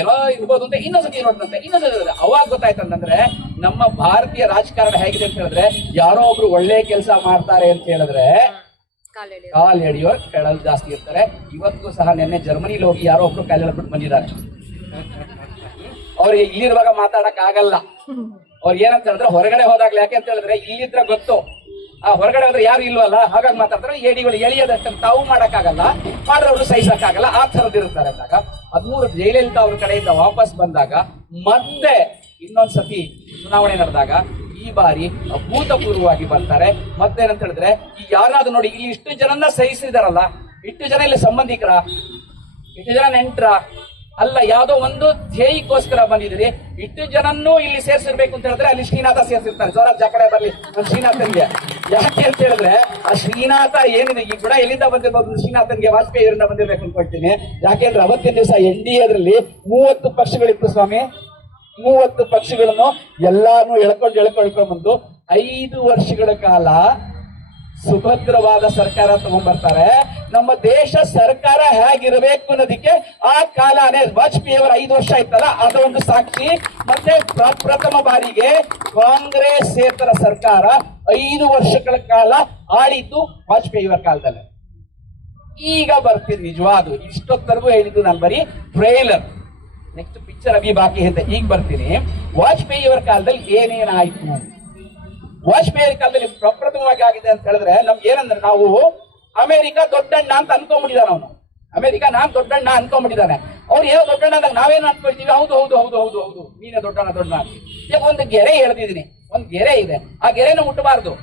ಏನೋ ಇರ್ಬೋದು ಅಂತ ಇನ್ನೊಂದ್ಸತಿ ನೋಡ್ತಂತೆ. ಇನ್ನೊಂದ್ಸತಿ ಅವಾಗ ಗೊತ್ತಾಯ್ತಂದ್ರೆ ನಮ್ಮ ಭಾರತೀಯ ರಾಜಕಾರಣ ಹೇಗಿದೆ ಅಂತ ಹೇಳಿದ್ರೆ, ಯಾರೋ ಒಬ್ರು ಒಳ್ಳೆ ಕೆಲಸ ಮಾಡ್ತಾರೆ ಅಂತ ಹೇಳಿದ್ರೆ ಕಾಲ್ ಎಳಿಯೋರ್ ಕೆಳಲ್ ಜಾಸ್ತಿ ಇರ್ತಾರೆ. ಇವತ್ತು ಸಹ ನಿನ್ನೆ ಜರ್ಮನಿಲಿ ಹೋಗಿ ಯಾರೋ ಒಬ್ರು ಕಾಲ್ ಎಳ್ಬಿಟ್ಟು ಬಂದಿದ್ದಾರೆ. ಅವ್ರಿಗೆ ಇಲ್ಲಿರುವಾಗ ಮಾತಾಡಕ್ ಆಗಲ್ಲ. ಅವ್ರು ಏನಂತ ಹೇಳಿದ್ರೆ ಹೊರಗಡೆ ಹೋದಾಗ್ಲಿ, ಯಾಕೆ ಅಂತ ಹೇಳಿದ್ರೆ ಇಲ್ಲಿದ್ರೆ ಗೊತ್ತು, ಆ ಹೊರಗಡೆ ಹೋದ್ರೆ ಯಾರು ಇಲ್ವಲ್ಲ, ಹಾಗಾಗಿ ಮಾತಾಡ್ತಾರೆ. ಏಡಿಗಳು ಎಳಿಯೋದಷ್ಟೇ ತಾವು ಮಾಡಕ್ಕಾಗಲ್ಲ, ಮಾಡೋರು ಸಹಿಸಕ್ಕಾಗಲ್ಲ, ಆ ಥರದಿರ್ತಾರೆ. ಅಂದಾಗ 13 ಜಯಲಲಿತಾ ಅವ್ರ ಕಡೆಯಿಂದ ವಾಪಸ್ ಬಂದಾಗ ಮತ್ತೆ ಇನ್ನೊಂದ್ಸತಿ ಚುನಾವಣೆ ನಡೆದಾಗ ಈ ಬಾರಿ ಅಭೂತಪೂರ್ವವಾಗಿ ಬರ್ತಾರೆ. ಮತ್ತೇನಂತ ಹೇಳಿದ್ರೆ ಈ ಯಾರಾದ್ರೂ ನೋಡಿ, ಇಲ್ಲಿ ಇಷ್ಟು ಜನನ್ನ ಸಹಿಸಿದಾರಲ್ಲ, ಇಷ್ಟು ಜನ ಇಲ್ಲಿ ಸಂಬಂಧಿಕರ, ಇಷ್ಟು ಜನ ನೆಂಟ್ರ ಅಲ್ಲ, ಯಾವ್ದೋ ಒಂದು ಧ್ಯೇಯಕ್ಕೋಸ್ಕರ ಬಂದಿದ್ರಿ. ಇಷ್ಟು ಜನನ್ನೂ ಇಲ್ಲಿ ಸೇರ್ಸಿರ್ಬೇಕು ಅಂತ ಹೇಳಿದ್ರೆ ಅಲ್ಲಿ ಶ್ರೀನಾಥ ಸೇರ್ಸಿರ್ತಾರೆ. ಜೋರ ಜಾಕಡೆ ಬರ್ಲಿ ನಮ್ಮ ಶ್ರೀನಾಥನ್ಗೆ. ಯಾಕೆ ಅಂತ ಹೇಳಿದ್ರೆ ಆ ಶ್ರೀನಾಥ ಏನಿದೆ ಈ ಗುಣ ಎಲ್ಲಿಂದ ಬಂದಿರ್ಬೋದು, ಶ್ರೀನಾಥನ್ಗೆ ವಾಜಪೇಯಿ ಅವರಿಂದ ಬಂದಿರ್ಬೇಕು ಅನ್ಕೊಳ್ತೀನಿ. ಯಾಕೆಂದ್ರೆ ಅವತ್ತಿನ ದಿವಸ NDA 30 ಪಕ್ಷಗಳಿತ್ತು ಸ್ವಾಮಿ. 30 ಪಕ್ಷಗಳನ್ನು ಎಲ್ಲಾನು ಎಳ್ಕೊಂಡು ಬಂದು 5 ವರ್ಷಗಳ ಕಾಲ ಸುಭದ್ರವಾದ ಸರ್ಕಾರ ತಗೊಂಡ್ಬರ್ತಾರೆ. ನಮ್ಮ ದೇಶ ಸರ್ಕಾರ ಹೇಗಿರಬೇಕು ಅನ್ನೋದಕ್ಕೆ ಆ ಕಾಲನೇ ವಾಜಪೇಯಿ ಅವರ 5 ವರ್ಷ ಆಯ್ತಲ್ಲ ಅದೊಂದು ಸಾಕ್ಷಿ. ಮತ್ತೆ ಪ್ರಪ್ರಥಮ ಬಾರಿಗೆ ಕಾಂಗ್ರೆಸ್ಸೇತರ ಸರ್ಕಾರ 5 ವರ್ಷಗಳ ಕಾಲ ಆಳಿದ್ದು ವಾಜಪೇಯಿ ಅವರ ಕಾಲದಲ್ಲಿ. ಈಗ ಬರ್ತೀನಿ ನಿಜವಾದ ಇಷ್ಟೊತ್ತರೆಗೂ ಹೇಳಿದ್ದು ನಾನು ಬರೀ ಟ್ರೇಲರ್, ನೆಕ್ಸ್ಟ್ ಪಿಕ್ಚರ್ ಅಭಿ ಬಾಕಿ ಅಂತ. ಈಗ ಬರ್ತೀನಿ ವಾಜಪೇಯಿ ಅವರ ಕಾಲದಲ್ಲಿ ಏನೇನಾಯ್ತು. ವಾಜಪೇಯಿ ಕಾಲದಲ್ಲಿ ಪ್ರಪ್ರಥಮವಾಗಿ ಆಗಿದೆ ಅಂತ ಹೇಳಿದ್ರೆ ನಮ್ಗೆ ಏನಂದ್ರೆ, ನಾವು ಅಮೆರಿಕ ದೊಡ್ಡಣ್ಣ ಅಂತ ಅನ್ಕೊಂಡ್ಬಿಟ್ಟಿದ್ದಾನೆ ಅವನು. ಅಮೆರಿಕ ನಾನ್ ದೊಡ್ಡಣ್ಣ ಅನ್ಕೊಂಡ್ಬಿಟ್ಟಿದ್ದಾನೆ. ಅವ್ರು ಏನೋ ದೊಡ್ಡಣ್ಣ ಅಂದಾಗ ನಾವೇನು ಅನ್ಕೊಳ್ತೀವಿ, ಹೌದು ಹೌದು ಹೌದು ಹೌದು ಹೌದು ನೀನೇ ದೊಡ್ಡಣ್ಣ ಈಗ ಒಂದು ಗೆರೆ ಹೇಳ್ತಿದ್ದೀನಿ, ಒಂದು ಗೆರೆ ಇದೆ, ಆ ಗೆರೆನ ಮುಟ್ಟಬಾರ್ದು,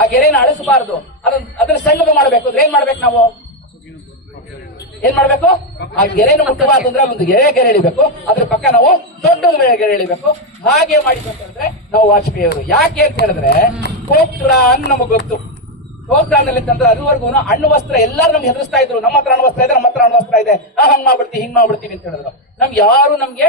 ಆ ಗೆರೆನ ಅಳಿಸಬಾರ್ದು, ಅದನ್ನ ಸಣ್ಣದು ಮಾಡ್ಬೇಕು. ಅಂದ್ರೆ ಏನ್ ಮಾಡ್ಬೇಕು ನಾವು, ಏನ್ ಮಾಡ್ಬೇಕು, ಆ ಗೆರೆನ ಮುಟ್ಟಬಾರ್ದು ಅಂದ್ರೆ ಒಂದು ಗೆರೆ ಎಳಿಬೇಕು, ಅದ್ರ ಪಕ್ಕ ನಾವು ದೊಡ್ಡದು ಗೆರೆ ಎಳಿಬೇಕು. ಹಾಗೆ ಮಾಡಿದ್ರೆ ನಾವು ವಾಜಪೇಯಿ ಅವರು. ಯಾಕೆ ಅಂತ ಹೇಳಿದ್ರೆ ಪೋಖ್ರಾನ್ ನಮಗ್ ಗೊತ್ತು. ಪೋಖ್ರಾನಲ್ಲಿ ಅಂತಂದ್ರೆ ಅದುವರೆಗೂ ಅಣ್ಣು ವಸ್ತ್ರ ಎಲ್ಲರೂ ನಮ್ಗೆ ಹೆದರ್ಸ್ತಾ ಇದ್ರು. ನಮ್ಮ ಹತ್ರ ಅಣ್ಣು ವಸ್ತ್ರ ಇದೆ, ನಮ್ಮ ಹತ್ರ ಅಣ್ಣು ವಸ್ತ್ರ ಇದೆ, ಹಂಗ್ ಮಾಡ್ಬಿಡ್ತೀವಿ ಹಿಂಗ್ ಮಾಡ್ಬಿಡ್ತೀವಿ ಅಂತ ಹೇಳಿದ್ರು. ನಮ್ಗೆ ಯಾರು ನಮ್ಗೆ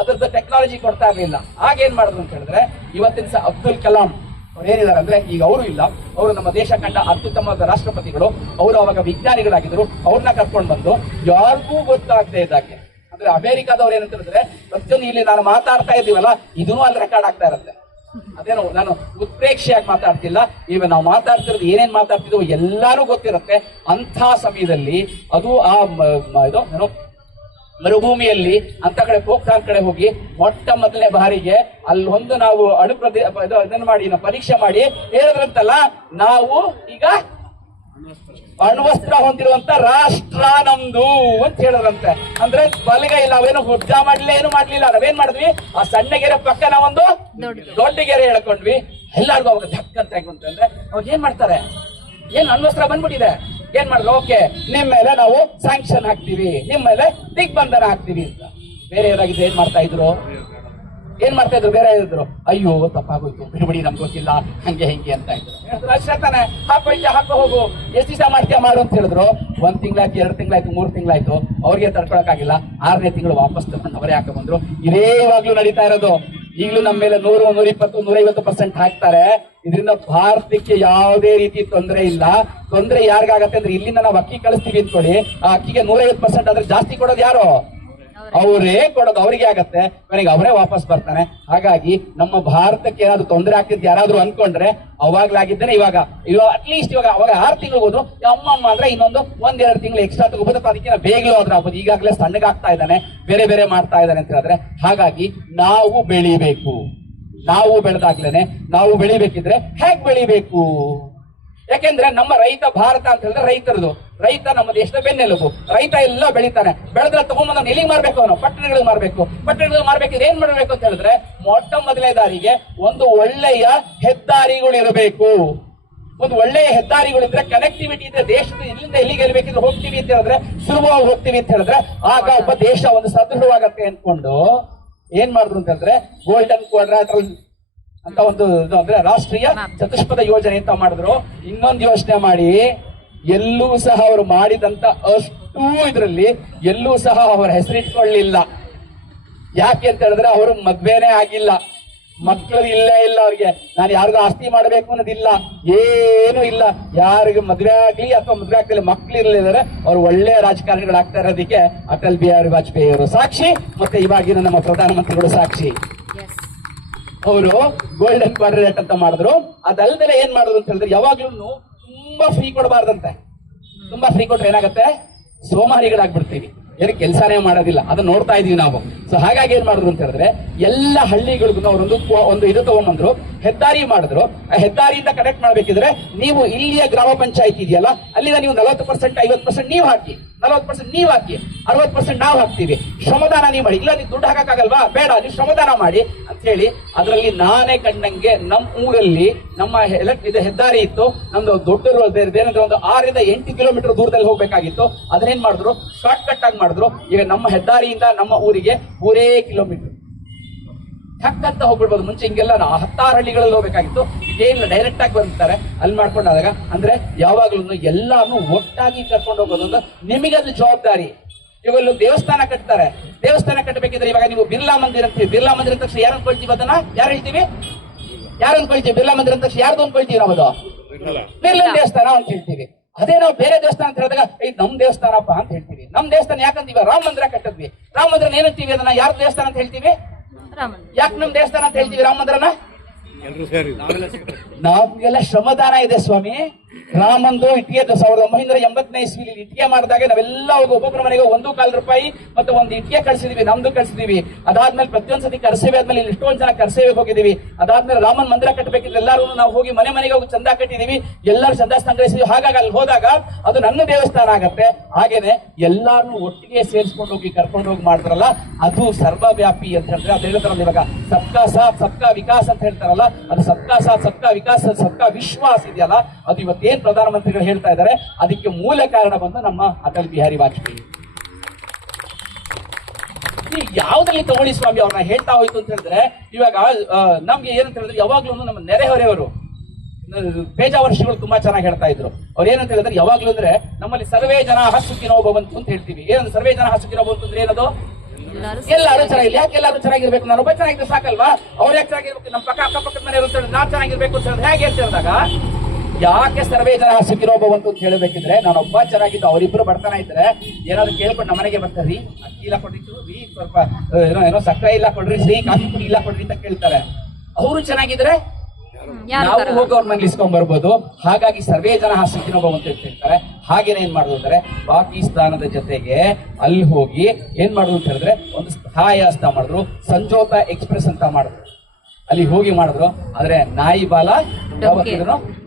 ಅದ್ರದ್ದು ಟೆಕ್ನಾಲಜಿ ಕೊಡ್ತಾ ಇರ್ಲಿಲ್ಲ. ಆಗೇನ್ ಮಾಡಿದ್ರು ಅಂತ ಹೇಳಿದ್ರೆ ಇವತ್ತಿನ ಸಹ ಅಬ್ದುಲ್ ಕಲಾಂ ಅವ್ರು ಏನಿದ್ದಾರೆ ಅಂದ್ರೆ, ಈಗ ಅವರು ಇಲ್ಲ, ಅವರು ನಮ್ಮ ದೇಶ ಕಂಡ ಅತ್ಯುತ್ತಮವಾದ ರಾಷ್ಟ್ರಪತಿಗಳು, ಅವರು ಅವಾಗ ವಿಜ್ಞಾನಿಗಳಾಗಿದ್ರು. ಅವ್ರನ್ನ ಕರ್ಕೊಂಡು ಬಂದು ಯಾರಿಗೂ ಗೊತ್ತಾಗದೆ ಇದ್ದಾಗೆ, ಅಂದ್ರೆ ಅಮೆರಿಕಾದವ್ರು ಏನಂತ ಹೇಳಿದ್ರೆ ಪ್ರತಿಯೊಂದು ಇಲ್ಲಿ ನಾನು ಮಾತಾಡ್ತಾ ಇದ್ದೀವಲ್ಲ ಇದನ್ನೂ ಅಲ್ಲಿ ರೆಕಾರ್ಡ್ ಆಗ್ತಾ ಇರುತ್ತೆ. ಅದೇನೋ ನಾನು ಉತ್ಪ್ರೇಕ್ಷೆಯಾಗಿ ಮಾತಾಡ್ತಿಲ್ಲ, ಈಗ ನಾವು ಮಾತಾಡ್ತಿರೋದು ಏನೇನ್ ಮಾತಾಡ್ತಿದ್ವೋ ಎಲ್ಲಾರು ಗೊತ್ತಿರುತ್ತೆ. ಅಂಥ ಸಮಯದಲ್ಲಿ ಅದು ಆ ಇದು ಏನೋ ಮರುಭೂಮಿಯಲ್ಲಿ ಅಂತ ಕಡೆ ಪೋಖ್ರಾನ್ ಕಡೆ ಹೋಗಿ ಮೊಟ್ಟ ಮೊದಲನೇ ಬಾರಿಗೆ ಅಲ್ಲೊಂದು ನಾವು ಇದನ್ನ ಮಾಡಿ ಪರೀಕ್ಷೆ ಮಾಡಿ ಹೇಳಿದ್ರಂತಲ್ಲ, ನಾವು ಈಗ ಅಣ್ವಸ್ತ್ರ ಹೊಂದಿರುವಂತ ರಾಷ್ಟ್ರ ನಮ್ದು ಅಂತ ಹೇಳಿದ್ರಂತೆ. ಅಂದ್ರೆ ಬಲಗೈ ಇಲ್ಲ, ಅವೇನು ಹುಡ್ಡ ಮಾಡ್ಲಿಲ್ಲ, ಏನು ಮಾಡ್ಲಿಲ್ಲ. ನಾವೇನ್ ಮಾಡಿದ್ವಿ, ಆ ಸಣ್ಣ ಗೆರೆ ಪಕ್ಕ ನಾವೊಂದು ದೊಡ್ಡ ಗೆರೆ ಹೇಳ್ಕೊಂಡ್ವಿ. ಎಲ್ಲಾರ್ಗು ಅವಾಗ ಧಕ್ ಅಂತ ಅಂತಂದ್ರೆ ಅವಾಗ ಏನ್ ಮಾಡ್ತಾರೆ, ಏನ್ ಅಣ್ವಸ್ತ್ರ ಬಂದ್ಬಿಟ್ಟಿದೆ, ಏನ್ ಮಾಡಿದ್ರು, ಓಕೆ ನಿಮ್ ಮೇಲೆ ನಾವು ಸ್ಯಾಂಕ್ಷನ್ ಹಾಕ್ತಿವಿ, ನಿಮ್ ಮೇಲೆ ದಿಗ್ಬಂಧನ ಹಾಕ್ತಿವಿ ಅಂತ. ಬೇರೆ ಏನಾಗಿದೆ ಏನ್ ಮಾಡ್ತಾ ಇದ್ರು, ಏನ್ ಮಾಡ್ತಾ ಇದ್ರು, ಬೇರೆ ಇದ್ರು, ಅಯ್ಯೋ ತಪ್ಪಾಗೋಯ್ತು ಬಿಡುಬಿಡಿ ನಮ್ಗೆ ಗೊತ್ತಿಲ್ಲ ಹಂಗೆ ಹಿಂಗೆ ಅಂತ ಇದ್ರು. ಅಷ್ಟೇ ತಾನೆ, ಹಾಕೋ ಹೋಗು, ಎಷ್ಟು ದಿವಸ ಮಾಡ್ತೀಯ ಮಾಡು ಅಂತ ಹೇಳಿದ್ರು. 1 ತಿಂಗಳಾಯ್ತು, 2 ತಿಂಗಳಾಯ್ತು, 3 ತಿಂಗಳಾಯ್ತು, ಅವ್ರಿಗೆ ತಡ್ಕೊಳಕ್ಕಾಗಿಲ್ಲ. 6ನೇ ತಿಂಗಳು ವಾಪಸ್ ತಗೊಂಡು ಅವರೇ ಹಾಕ ಬಂದ್ರು. ಇದೇ ಇವಾಗ್ಲೂ ನಡೀತಾ ಇರೋದು. ಈಗಲೂ ನಮ್ಮ ಮೇಲೆ 100, 120, 150% ಹಾಕ್ತಾರೆ. ಇದರಿಂದ ಭಾರತಕ್ಕೆ ಯಾವುದೇ ರೀತಿ ತೊಂದರೆ ಇಲ್ಲ. ತೊಂದರೆ ಯಾರಿಗಾಗತ್ತೆ ಅಂದ್ರೆ, ಇಲ್ಲಿಂದ ನಾವು ಅಕ್ಕಿ ಕಳಿಸ್ತೀವಿ ಅಂದ್ಕೊಳ್ಳಿ, ಆ ಅಕ್ಕಿಗೆ 150% ಆದ್ರೆ ಜಾಸ್ತಿ ಕೊಡೋದು ಯಾರು? ಅವರೇ ಕೊಡೋದು, ಅವರಿಗೆ ಆಗತ್ತೆ, ಕೊನೆಗೆ ಅವರೇ ವಾಪಸ್ ಬರ್ತಾನೆ. ಹಾಗಾಗಿ ನಮ್ಮ ಭಾರತಕ್ಕೆ ಏನಾದ್ರು ತೊಂದರೆ ಆಗ್ತಿದ್ದು ಯಾರಾದ್ರೂ ಅನ್ಕೊಂಡ್ರೆ ಅವಾಗ್ಲಾಗಿದ್ದೇನೆ. ಇವಾಗ ಅಟ್ಲೀಸ್ಟ್ ಇವಾಗ ಅವಾಗ 6 ತಿಂಗಳು ಹೋದ್ರು, ಅಮ್ಮಮ್ಮ ಅಂದ್ರೆ ಇನ್ನೊಂದು 1-2 ತಿಂಗಳು ಎಕ್ಸ್ಟ್ರಾ ತಗೋಬಹುದು. ಅದಕ್ಕೆ ಬೇಗಲೂ ಆದ್ರೂ ಆಗ್ಬೋದು. ಈಗಾಗಲೇ ಸಣ್ಣಗಾಗ್ತಾ ಇದ್ದಾನೆ, ಬೇರೆ ಬೇರೆ ಮಾಡ್ತಾ ಇದ್ದಾನೆ ಅಂತ ಹೇಳಿದ್ರೆ, ಹಾಗಾಗಿ ನಾವು ಬೆಳಿಬೇಕು. ನಾವು ಬೆಳೆದಾಗ್ಲೇನೆ, ನಾವು ಬೆಳಿಬೇಕಿದ್ರೆ ಹೇಗ್ ಬೆಳಿಬೇಕು? ಯಾಕೆಂದ್ರೆ ನಮ್ಮ ರೈತ ಭಾರತ ಅಂತ ಹೇಳಿದ್ರೆ ರೈತರದು. ರೈತ ನಮ್ಮ ದೇಶದ ಬೆನ್ನೆಲುಬು. ರೈತ ಎಲ್ಲ ಬೆಳಿತಾನೆ. ಬೆಳೆದ್ರೆ ತಗೊಂಬಂದ್ ಅವ್ನು ಎಲ್ಲಿಗೆ ಮಾರ್ಬೇಕು? ಅವನು ಪಟ್ಟಣಗಳಿಗೆ ಮಾರ್ಬೇಕು. ಪಟ್ಟಣಗಳಿಗೆ ಮಾರ್ಬೇಕಿದ್ರೆ ಏನ್ ಮಾಡ್ಬೇಕು ಅಂತ ಹೇಳಿದ್ರೆ, ಮೊಟ್ಟ ಮೊದಲನೇ ದಾರಿಗೆ ಒಂದು ಒಳ್ಳೆಯ ಹೆದ್ದಾರಿಗಳು ಇರಬೇಕು. ಒಂದು ಒಳ್ಳೆಯ ಹೆದ್ದಾರಿಗಳಿದ್ರೆ, ಕನೆಕ್ಟಿವಿಟಿ ಇದ್ರೆ, ದೇಶದ ಇಲ್ಲಿಂದ ಎಲ್ಲಿಗೆ ಗೆಲ್ಬೇಕಿದ್ರೆ ಹೋಗ್ತೀವಿ ಅಂತ ಹೇಳಿದ್ರೆ, ಸುಲಭವಾಗಿ ಹೋಗ್ತೀವಿ ಅಂತ ಹೇಳಿದ್ರೆ, ಆಗ ಒಬ್ಬ ದೇಶ ಒಂದು ಸದೃಢವಾಗತ್ತೆ ಅನ್ಕೊಂಡು ಏನ್ ಮಾಡಿದ್ರು ಅಂತ ಹೇಳಿದ್ರೆ, ಗೋಲ್ಡನ್ ಕ್ವಾಡ್ರಾಟರಲ್ ಅಂತ ಒಂದು ಅಂದ್ರೆ ರಾಷ್ಟ್ರೀಯ ಚತುಷ್ಪಥ ಯೋಜನೆ ಅಂತ ಮಾಡಿದ್ರು. ಇನ್ನೊಂದು ಯೋಚನೆ ಮಾಡಿ, ಎಲ್ಲೂ ಸಹ ಅವರು ಮಾಡಿದಂತ ಅಷ್ಟು ಇದರಲ್ಲಿ ಎಲ್ಲೂ ಸಹ ಅವರ ಹೆಸರಿಟ್ಕೊಳ್ಳಿಲ್ಲ. ಯಾಕೆ ಅಂತ ಹೇಳಿದ್ರೆ, ಅವರು ಮದ್ವೆನೇ ಆಗಿಲ್ಲ, ಮಕ್ಕಳು ಇಲ್ಲೇ ಇಲ್ಲ ಅವ್ರಿಗೆ. ನಾನು ಯಾರಿಗೂ ಆಸ್ತಿ ಮಾಡಬೇಕು ಅನ್ನೋದಿಲ್ಲ, ಏನು ಇಲ್ಲ. ಯಾರಿಗೂ ಮದ್ವೆ ಆಗ್ಲಿ ಅಥವಾ ಮದ್ವೆ ಆಗ್ತಿಲ್ಲ, ಮಕ್ಳು ಇರ್ಲಿದ್ದಾರೆ, ಅವ್ರು ಒಳ್ಳೆ ರಾಜಕಾರಣಿಗಳಾಗ್ತಾ ಇರೋದಕ್ಕೆ ಅಟಲ್ ಬಿಹಾರಿ ವಾಜಪೇಯಿ ಅವರು ಸಾಕ್ಷಿ, ಮತ್ತೆ ಇವಾಗಿನ ನಮ್ಮ ಪ್ರಧಾನಮಂತ್ರಿಗಳು ಸಾಕ್ಷಿ. ಅವರು ಗೋಲ್ಡನ್ ಕ್ವಾಡ್ರೇಟ್ ಅಂತ ಮಾಡಿದ್ರು. ಅದಲ್ಲದೆ ಏನ್ ಮಾಡಿದ್ರು ಅಂತ ಹೇಳಿದ್ರೆ, ಯಾವಾಗ್ಲೂ ತುಂಬಾ ಫ್ರೀ ಕೊಡಬಾರ್ದಂತೆ. ತುಂಬಾ ಫ್ರೀ ಕೊಟ್ರೆ ಏನಾಗುತ್ತೆ, ಸೋಮಾರಿಗಳಾಗ್ಬಿಡ್ತೀವಿ, ಏನು ಕೆಲಸನೇ ಮಾಡೋದಿಲ್ಲ. ಅದನ್ನ ನೋಡ್ತಾ ಇದೀವಿ ನಾವು. ಸೊ ಹಾಗಾಗಿ ಏನ್ ಮಾಡಿದ್ರು ಅಂತ ಹೇಳಿದ್ರೆ, ಎಲ್ಲ ಹಳ್ಳಿಗಳಿಗೂ ಒಂದು ಇದು ತಗೊಂಡ್ಬಂದ್ರು, ಹೆದ್ದಾರಿ ಮಾಡಿದ್ರು. ಆ ಹೆದ್ದಾರಿಯಿಂದ ಕನೆಕ್ಟ್ ಮಾಡ್ಬೇಕಿದ್ರೆ, ನೀವು ಇಲ್ಲಿಯ ಗ್ರಾಮ ಪಂಚಾಯತ್ ಇದೆಯಲ್ಲ, ಅಲ್ಲಿಂದ ನೀವು 40%, 50% ನೀವು ಹಾಕಿ, 40% ನೀವು ಹಾಕಿ, 60% ನಾವು ಹಾಕ್ತೀವಿ. ಶ್ರಮದಾನ ನೀವು ಮಾಡಿ. ಇಲ್ಲ ನೀವು ದುಡ್ಡು ಹಾಕಕ್ಕಾಗಲ್ವಾ, ಬೇಡ ನೀವು ಶ್ರಮದಾನ ಮಾಡಿ ಅಂತ ಹೇಳಿ, ಅದರಲ್ಲಿ ನಾನೇ ಕಂಡಂಗೆ ನಮ್ಮ ಊರಲ್ಲಿ ನಮ್ಮ ಹೆದ್ದಾರಿ ಇತ್ತು. ನಮ್ದು ದೊಡ್ಡ ಏನಂದ್ರೆ ಒಂದು 6-8 ಕಿಲೋಮೀಟರ್ ದೂರದಲ್ಲಿ ಹೋಗ್ಬೇಕಾಗಿತ್ತು. ಅದನ್ನೇನ್ ಮಾಡಿದ್ರು, ಶಾರ್ಟ್ ಕಟ್ ಆಗಿ ಮಾಡಿದ್ರು. ಈಗ ನಮ್ಮ ಹೆದ್ದಾರಿಯಿಂದ ನಮ್ಮ ಊರಿಗೆ 3 ಕಿಲೋಮೀಟರ್ ಹಕ್ಕಂತ ಹೋಗ್ಬಿಡ್ಬೋದು. ಮುಂಚೆ ಹಿಂಗೆಲ್ಲ 16 ಹಳ್ಳಿಗಳಲ್ಲಿ ಹೋಗ್ಬೇಕಾಗಿತ್ತು. ಏನಿಲ್ಲ, ಡೈರೆಕ್ಟ್ ಆಗಿ ಬರ್ತಾರೆ. ಅಲ್ಲಿ ಮಾಡ್ಕೊಂಡಾಗ ಅಂದ್ರೆ ಯಾವಾಗ್ಲೂ ಎಲ್ಲಾನು ಒಟ್ಟಾಗಿ ಕರ್ಕೊಂಡು ಹೋಗೋದು ನಿಮಗೆ ಅದು ಜವಾಬ್ದಾರಿ. ಇವಾಗ ದೇವಸ್ಥಾನ ಕಟ್ತಾರೆ. ದೇವಸ್ಥಾನ ಕಟ್ಟಬೇಕಿದ್ರೆ ಇವಾಗ ನೀವು ಬಿರ್ಲಾ ಮಂದಿರ ಅಂತೀವಿ. ಬಿರ್ಲಾ ಮಂದಿರ ಅಂತ ತಕ್ಷಣ ಯಾರು ಅನ್ಕೊಳ್ತೀವಿ? ಅದನ್ನ ಯಾರು ಹೇಳ್ತೀವಿ? ಯಾರು ಅನ್ಕೊಳ್ತೀವಿ? ಬಿರ್ಲಾ ಮಂದಿರ ಅಂತ ತಕ್ಷಣ ಯಾರ್ದು ಅನ್ಕೊಳ್ತೀವಿ ನಾವು? ಅದು ಬಿರ್ಲಾ ದೇವಸ್ಥಾನ ಅಂತ ಹೇಳ್ತೀವಿ. ಅದೇ ನಾವು ಬೇರೆ ದೇವಸ್ಥಾನ ಅಂತ ಹೇಳಿದಾಗ ನಮ್ ದೇವಸ್ಥಾನಪ್ಪ ಅಂತ ಹೇಳ್ತೀವಿ. ನಮ್ ದೇವಸ್ಥಾನ ಯಾಕಂತೀವಿ? ರಾಮ ಮಂದಿರ ಕಟ್ಟಿದ್ವಿ. ರಾಮ ಮಂದಿರ ಏನಂತೀವಿ? ಅದನ್ನ ಯಾರು ದೇವಸ್ಥಾನ ಅಂತ ಹೇಳ್ತೀವಿ? ಯಾಕೆ ನಮ್ ದೇವಸ್ಥಾನ ಅಂತ ಹೇಳ್ತೀವಿ ರಾಮ ಮಂದಿರನ? ನಮ್ಗೆಲ್ಲ ಶ್ರಮದಾನ ಇದೆ ಸ್ವಾಮಿ. ರಾಮಂದು ಇಟ್ಟಿಗೆ 1980ನೇ ಇಸ್ವಿಲಿ ಇಟ್ಟಿಗೆ ಮಾಡಿದಾಗ ನಾವೆಲ್ಲ ಒಬ್ಬೊಬ್ಬರ ಮನೆಗೆ 1 ರೂಪಾಯಿ ಮತ್ತೆ ಒಂದು ಇಟ್ಟಿಗೆ ಕಳ್ಸಿದೀವಿ, ನಮ್ದು ಕಳ್ಸಿದೀವಿ. ಅದಾದ್ಮೇಲೆ ಪ್ರತಿಯೊಂದ್ ಸತಿ ಕರ್ಸೇವೆ ಆದ್ಮೇಲೆ ಇಲ್ಲಿ ಇಷ್ಟೊಂದ್ ಜನ ಕರ್ಸೇವೆ ಹೋಗಿದೀವಿ. ಅದಾದ್ಮೇಲೆ ರಾಮನ ಮಂದಿರ ಕಟ್ಟಬೇಕಿದ್ರೆ ಎಲ್ಲರೂ ನಾವು ಹೋಗಿ ಮನೆ ಮನೆಗೆ ಹೋಗಿ ಚಂದ ಕಟ್ಟಿದೀವಿ, ಎಲ್ಲರೂ ಚಂದ ಸಂಗ್ರಹಿಸಿದ್ವಿ. ಹಾಗಾಗಿ ಅಲ್ಲಿ ಹೋದಾಗ ಅದು ನನ್ನ ದೇವಸ್ಥಾನ ಆಗತ್ತೆ. ಹಾಗೇನೆ ಎಲ್ಲಾರು ಒಟ್ಟಿಗೆ ಸೇರಿಸ್ಕೊಂಡು ಹೋಗಿ ಕರ್ಕೊಂಡು ಹೋಗಿ ಮಾಡ್ತಾರಲ್ಲ, ಅದು ಸರ್ವವ್ಯಾಪಿ ಅಂತ ಹೇಳಿದ್ರೆ, ಅದು ಹೇಳ್ತಾರಲ್ಲ ಇವಾಗ ಸಬ್ಕಾ ಸಾಥ್ ಸಬ್ಕಾ ವಿಕಾಸ್ ಅಂತ ಹೇಳ್ತಾರಲ್ಲ, ಅದು ಸಬ್ಕಾ ಸಾಥ್ ಸಬ್ಕಾ ವಿಕಾಸ್ ಸಬ್ಕಾ ವಿಶ್ವಾಸ್ ಇದೆಯಲ್ಲ, ಅದು ಇವತ್ತೇನ್ ಪ್ರಧಾನಮಂತ್ರಿಗಳು ಹೇಳ್ತಾ ಇದ್ದಾರೆ, ಅದಕ್ಕೆ ಮೂಲ ಕಾರಣ ಬಂದು ನಮ್ಮ ಅಟಲ್ ಬಿಹಾರಿ ವಾಜಪೇಯಿ. ಯಾವ್ದ್ರಲ್ಲಿ ತಗೊಳ್ಳಿ ಸ್ವಾಮಿ, ಅವ್ರನ್ನ ಹೇಳ್ತಾ ಹೋಯ್ತು ಅಂತ ಹೇಳಿದ್ರೆ, ಇವಾಗ ನಮ್ಗೆ ಏನಂತ ಹೇಳಿದ್ರೆ, ಯಾವಾಗ್ಲೂ ನಮ್ಮ ನೆರೆಹೊರೆಯವರು ಪೇಜಾವರ ಶ್ರೀಗಳು ತುಂಬಾ ಚೆನ್ನಾಗಿ ಹೇಳ್ತಾ ಇದ್ರು. ಅವ್ರು ಏನಂತ ಹೇಳಿದ್ರೆ, ಯಾವಾಗ್ಲೂ ಅಂದ್ರೆ ನಮ್ಮಲ್ಲಿ ಸರ್ವೇ ಜನ ಸುಖಿನೋ ಭವಂತು ಅಂತ ಹೇಳ್ತೀವಿ. ಏನಂದ್ರೆ ಸರ್ವೇ ಜನ ಸುಖಿನೋ ಭವಂತು ಅಂದ್ರೆ ಏನದು? ಎಲ್ಲರೂ ಚೆನ್ನಾಗಿಲ್ಲ. ಯಾಕೆ ಎಲ್ಲರೂ ಚೆನ್ನಾಗಿರ್ಬೇಕು? ನಾನು ಒಬ್ಬ ಚೆನ್ನಾಗಿದ್ರೆ ಸಾಕಲ್ವಾ? ಅವ್ರು ಯಾಕೆ ಚೆನ್ನಾಗಿರ್ಬೇಕು? ನಮ್ಮ ಅಕ್ಕಪಕ್ಕದ ಮನೆ ನಾನ್ ಚೆನ್ನಾಗಿರ್ಬೇಕು ಅಂತ ಹೇಳಿದ್ರೆ ಹೇಗೆ ಅಂತ ಹೇಳಿದಾಗ, ಯಾಕೆ ಸರ್ವೇ ಜನ ಸುಖಿನೋ ಭವಂತು ಅಂತ ಹೇಳಬೇಕಿದ್ರೆ, ನಾನೊಬ್ಬ ಚೆನ್ನಾಗಿದ್ದು ಅವರಿಬ್ರು ಬರ್ತಾನ ಇದ್ರೆ ಏನಾದ್ರು ಕೇಳ್ಕೊಂಡು ನಮ್ಮನೆಗೆ ಬರ್ತಾರ್ರಿ, ಅಕ್ಕಿ ಇಲ್ಲ ಕೊಡ್ರಿತ್ತು ರೀ, ಸ್ವಲ್ಪ ಏನೋ ಸಕ್ಕರೆ ಇಲ್ಲ ಕೊಡ್ರಿ, ಸಿಹಿ ಕಾಫಿ ಪುಡಿ ಇಲ್ಲ ಕೊಡ್ರಿ ಅಂತ ಕೇಳ್ತಾರೆ. ಅವರು ಚೆನ್ನಾಗಿದ್ರೆ ನಾವು ಹೋಗಿ ಅವ್ರ ಮನೇಲಿ ಇಸ್ಕೊಂಡ್ ಬರ್ಬೋದು. ಹಾಗಾಗಿ ಸರ್ವೇ ಜನ ಸುಖಿನೋ ಭವಂತು ಅಂತ ಹೇಳ್ತಾರೆ. ಹಾಗೇನೆ ಏನ್ ಮಾಡುದು ಅಂದ್ರೆ, ಪಾಕಿಸ್ತಾನದ ಜೊತೆಗೆ ಅಲ್ಲಿ ಹೋಗಿ ಏನ್ ಮಾಡುದು ಅಂತ ಹೇಳಿದ್ರೆ, ಒಂದು ಸಹಾಯ ಹಸ್ತ ಮಾಡಿದ್ರು, ಸಂಜೋತ ಎಕ್ಸ್ಪ್ರೆಸ್ ಅಂತ ಮಾಡಿದ್ರು. ಅಲ್ಲಿ ಹೋಗಿ ಮಾಡಿದ್ರು. ಆದ್ರೆ ನಾಯಿ ಬಾಲ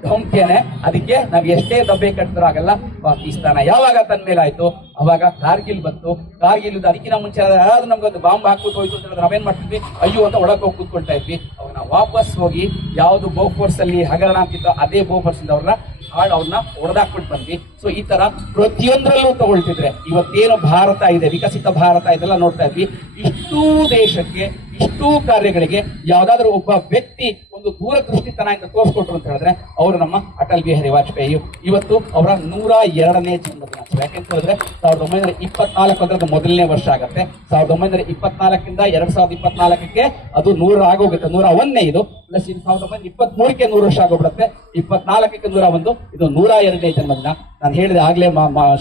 ಧೊಂಕೆನೆ. ಅದಕ್ಕೆ ನಾವ್ ಎಷ್ಟೇ ದಬ್ಬೆ ಕಟ್ಟಿದ್ರು ಆಗಲ್ಲ. ಪಾಕಿಸ್ತಾನ ಯಾವಾಗ ತನ್ನ ಮೇಲೆ ಆಯ್ತು, ಅವಾಗ ಕಾರ್ಗಿಲ್ ಬಂತು. ಕಾರ್ಗಿಲ್ ಅದಕ್ಕಿಂತ ಮುಂಚೆ ಯಾರಾದ್ರೂ ನಮ್ಗೊಂದು ಬಾಂಬ್ ಹಾಕ್ಬಿಟ್ಟು ಹೋಯ್ತು ಅಂತ ಹೇಳಿದ್ರೆ ನಾವೇನ್ ಮಾಡ್ತಿದ್ವಿ? ಅಯ್ಯೋ ಅಂತ ಒಳಗೆ ಹೋಗಿ ಕೂತ್ಕೊಳ್ತಾ ಇದ್ವಿ. ಅವಾಗ ನಾವು ವಾಪಸ್ ಹೋಗಿ ಯಾವ್ದು ಬೋಫೋರ್ಸ್ ಅಲ್ಲಿ ಹಗರಣ ಅಂತಿದ್ದೋ ಅದೇ ಬೋಫೋರ್ಸ್ ಇಂದ ಅವ್ರನ್ನ ಹೊಡೆದಾಕ್ಬಿಟ್ಟು ಬಂದ್ವಿ. ಸೊ ಈ ತರ ಪ್ರತಿಯೊಂದರಲ್ಲೂ ತಗೊಳ್ತಿದ್ರೆ, ಇವತ್ತೇನು ಭಾರತ ಇದೆ, ವಿಕಸಿತ ಭಾರತ ಇದೆಲ್ಲ ನೋಡ್ತಾ ಇದ್ವಿ. ಇಷ್ಟೂ ದೇಶಕ್ಕೆ, ಇಷ್ಟು ಇಷ್ಟೂ ಕಾರ್ಯಗಳಿಗೆ ಯಾವ್ದಾದ್ರು ಒಬ್ಬ ವ್ಯಕ್ತಿ ಒಂದು ದೂರದೃಷ್ಟಿತನದಿಂದ ತೋರಿಸ್ಕೊಟ್ರು ಅಂತ ಹೇಳಿದ್ರೆ ಅವರು ನಮ್ಮ ಅಟಲ್ ಬಿಹಾರಿ ವಾಜಪೇಯಿ. ಇವತ್ತು ಅವರ 102ನೇ ಜನ್ಮದಿನಾಚರಣೆ. ಯಾಕೆಂತ ಹೇಳಿದ್ರೆ 1924 ಅದರದ ಮೊದಲನೇ ವರ್ಷ ಆಗುತ್ತೆ. 1924 2024 ಅದು 100 ಆಗೋಗುತ್ತೆ. 101ನೇ ಇದು ಪ್ಲಸ್ 1923 100 ವರ್ಷ ಆಗೋಗ್ಬಿಡುತ್ತೆ. 24 101 ಇದು 102ನೇ ಜನ್ಮದಿನ. ನಾನು ಹೇಳಿದೆ ಆಗ್ಲೇ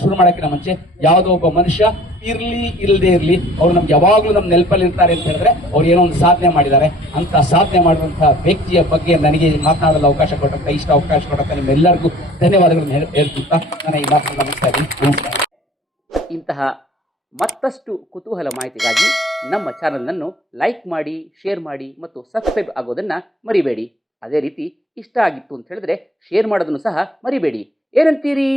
ಶುರು ಮಾಡೋಕ್ಕಿಂತ ಮುಂಚೆ, ಯಾವುದೋ ಒಬ್ಬ ಮನುಷ್ಯ ಇರ್ಲಿ ಇಲ್ಲದೆ ಇರ್ಲಿ ಅವ್ರು ನಮ್ಗೆ ಯಾವಾಗ್ಲೂ ನಮ್ಮ ನೆನಪಲ್ಲಿ ಇರ್ತಾರೆ ಅಂತ ಹೇಳಿದ್ರೆ ಅವ್ರು ಏನೋ ಒಂದು ಸಾಧನೆ ಮಾಡಿದ್ದಾರೆ. ಅಂತ ಸಾಧನೆ ಮಾಡುವಂತಹ ವ್ಯಕ್ತಿಯ ಬಗ್ಗೆ ನನಗೆ ಮಾತನಾಡಲು ಅವಕಾಶ ಕೊಟ್ಟಂತ ಅವಕಾಶ ಕೊಟ್ಟಂತ ನಿಮ್ಮೆಲ್ಲರಿಗೂ ಧನ್ಯವಾದಗಳನ್ನು ಹೇಳ್ತಾ ನಾನು ಈ ಮಾತನ್ನು ಮುಗಿಸ್ತಾ ಇದ್ದೀನಿ. ನಮಸ್ಕಾರ. ಇಂತಹ ಮತ್ತಷ್ಟು ಕುತೂಹಲ ಮಾಹಿತಿಗಾಗಿ ನಮ್ಮ ಚಾನಲ್ನನ್ನು ಲೈಕ್ ಮಾಡಿ, ಶೇರ್ ಮಾಡಿ ಮತ್ತು ಸಬ್ಸ್ಕ್ರೈಬ್ ಆಗೋದನ್ನು ಮರಿಬೇಡಿ. ಅದೇ ರೀತಿ ಇಷ್ಟ ಆಗಿತ್ತು ಅಂತ ಹೇಳಿದ್ರೆ ಶೇರ್ ಮಾಡೋದನ್ನು ಸಹ ಮರಿಬೇಡಿ. ಏನಂತೀರಿ?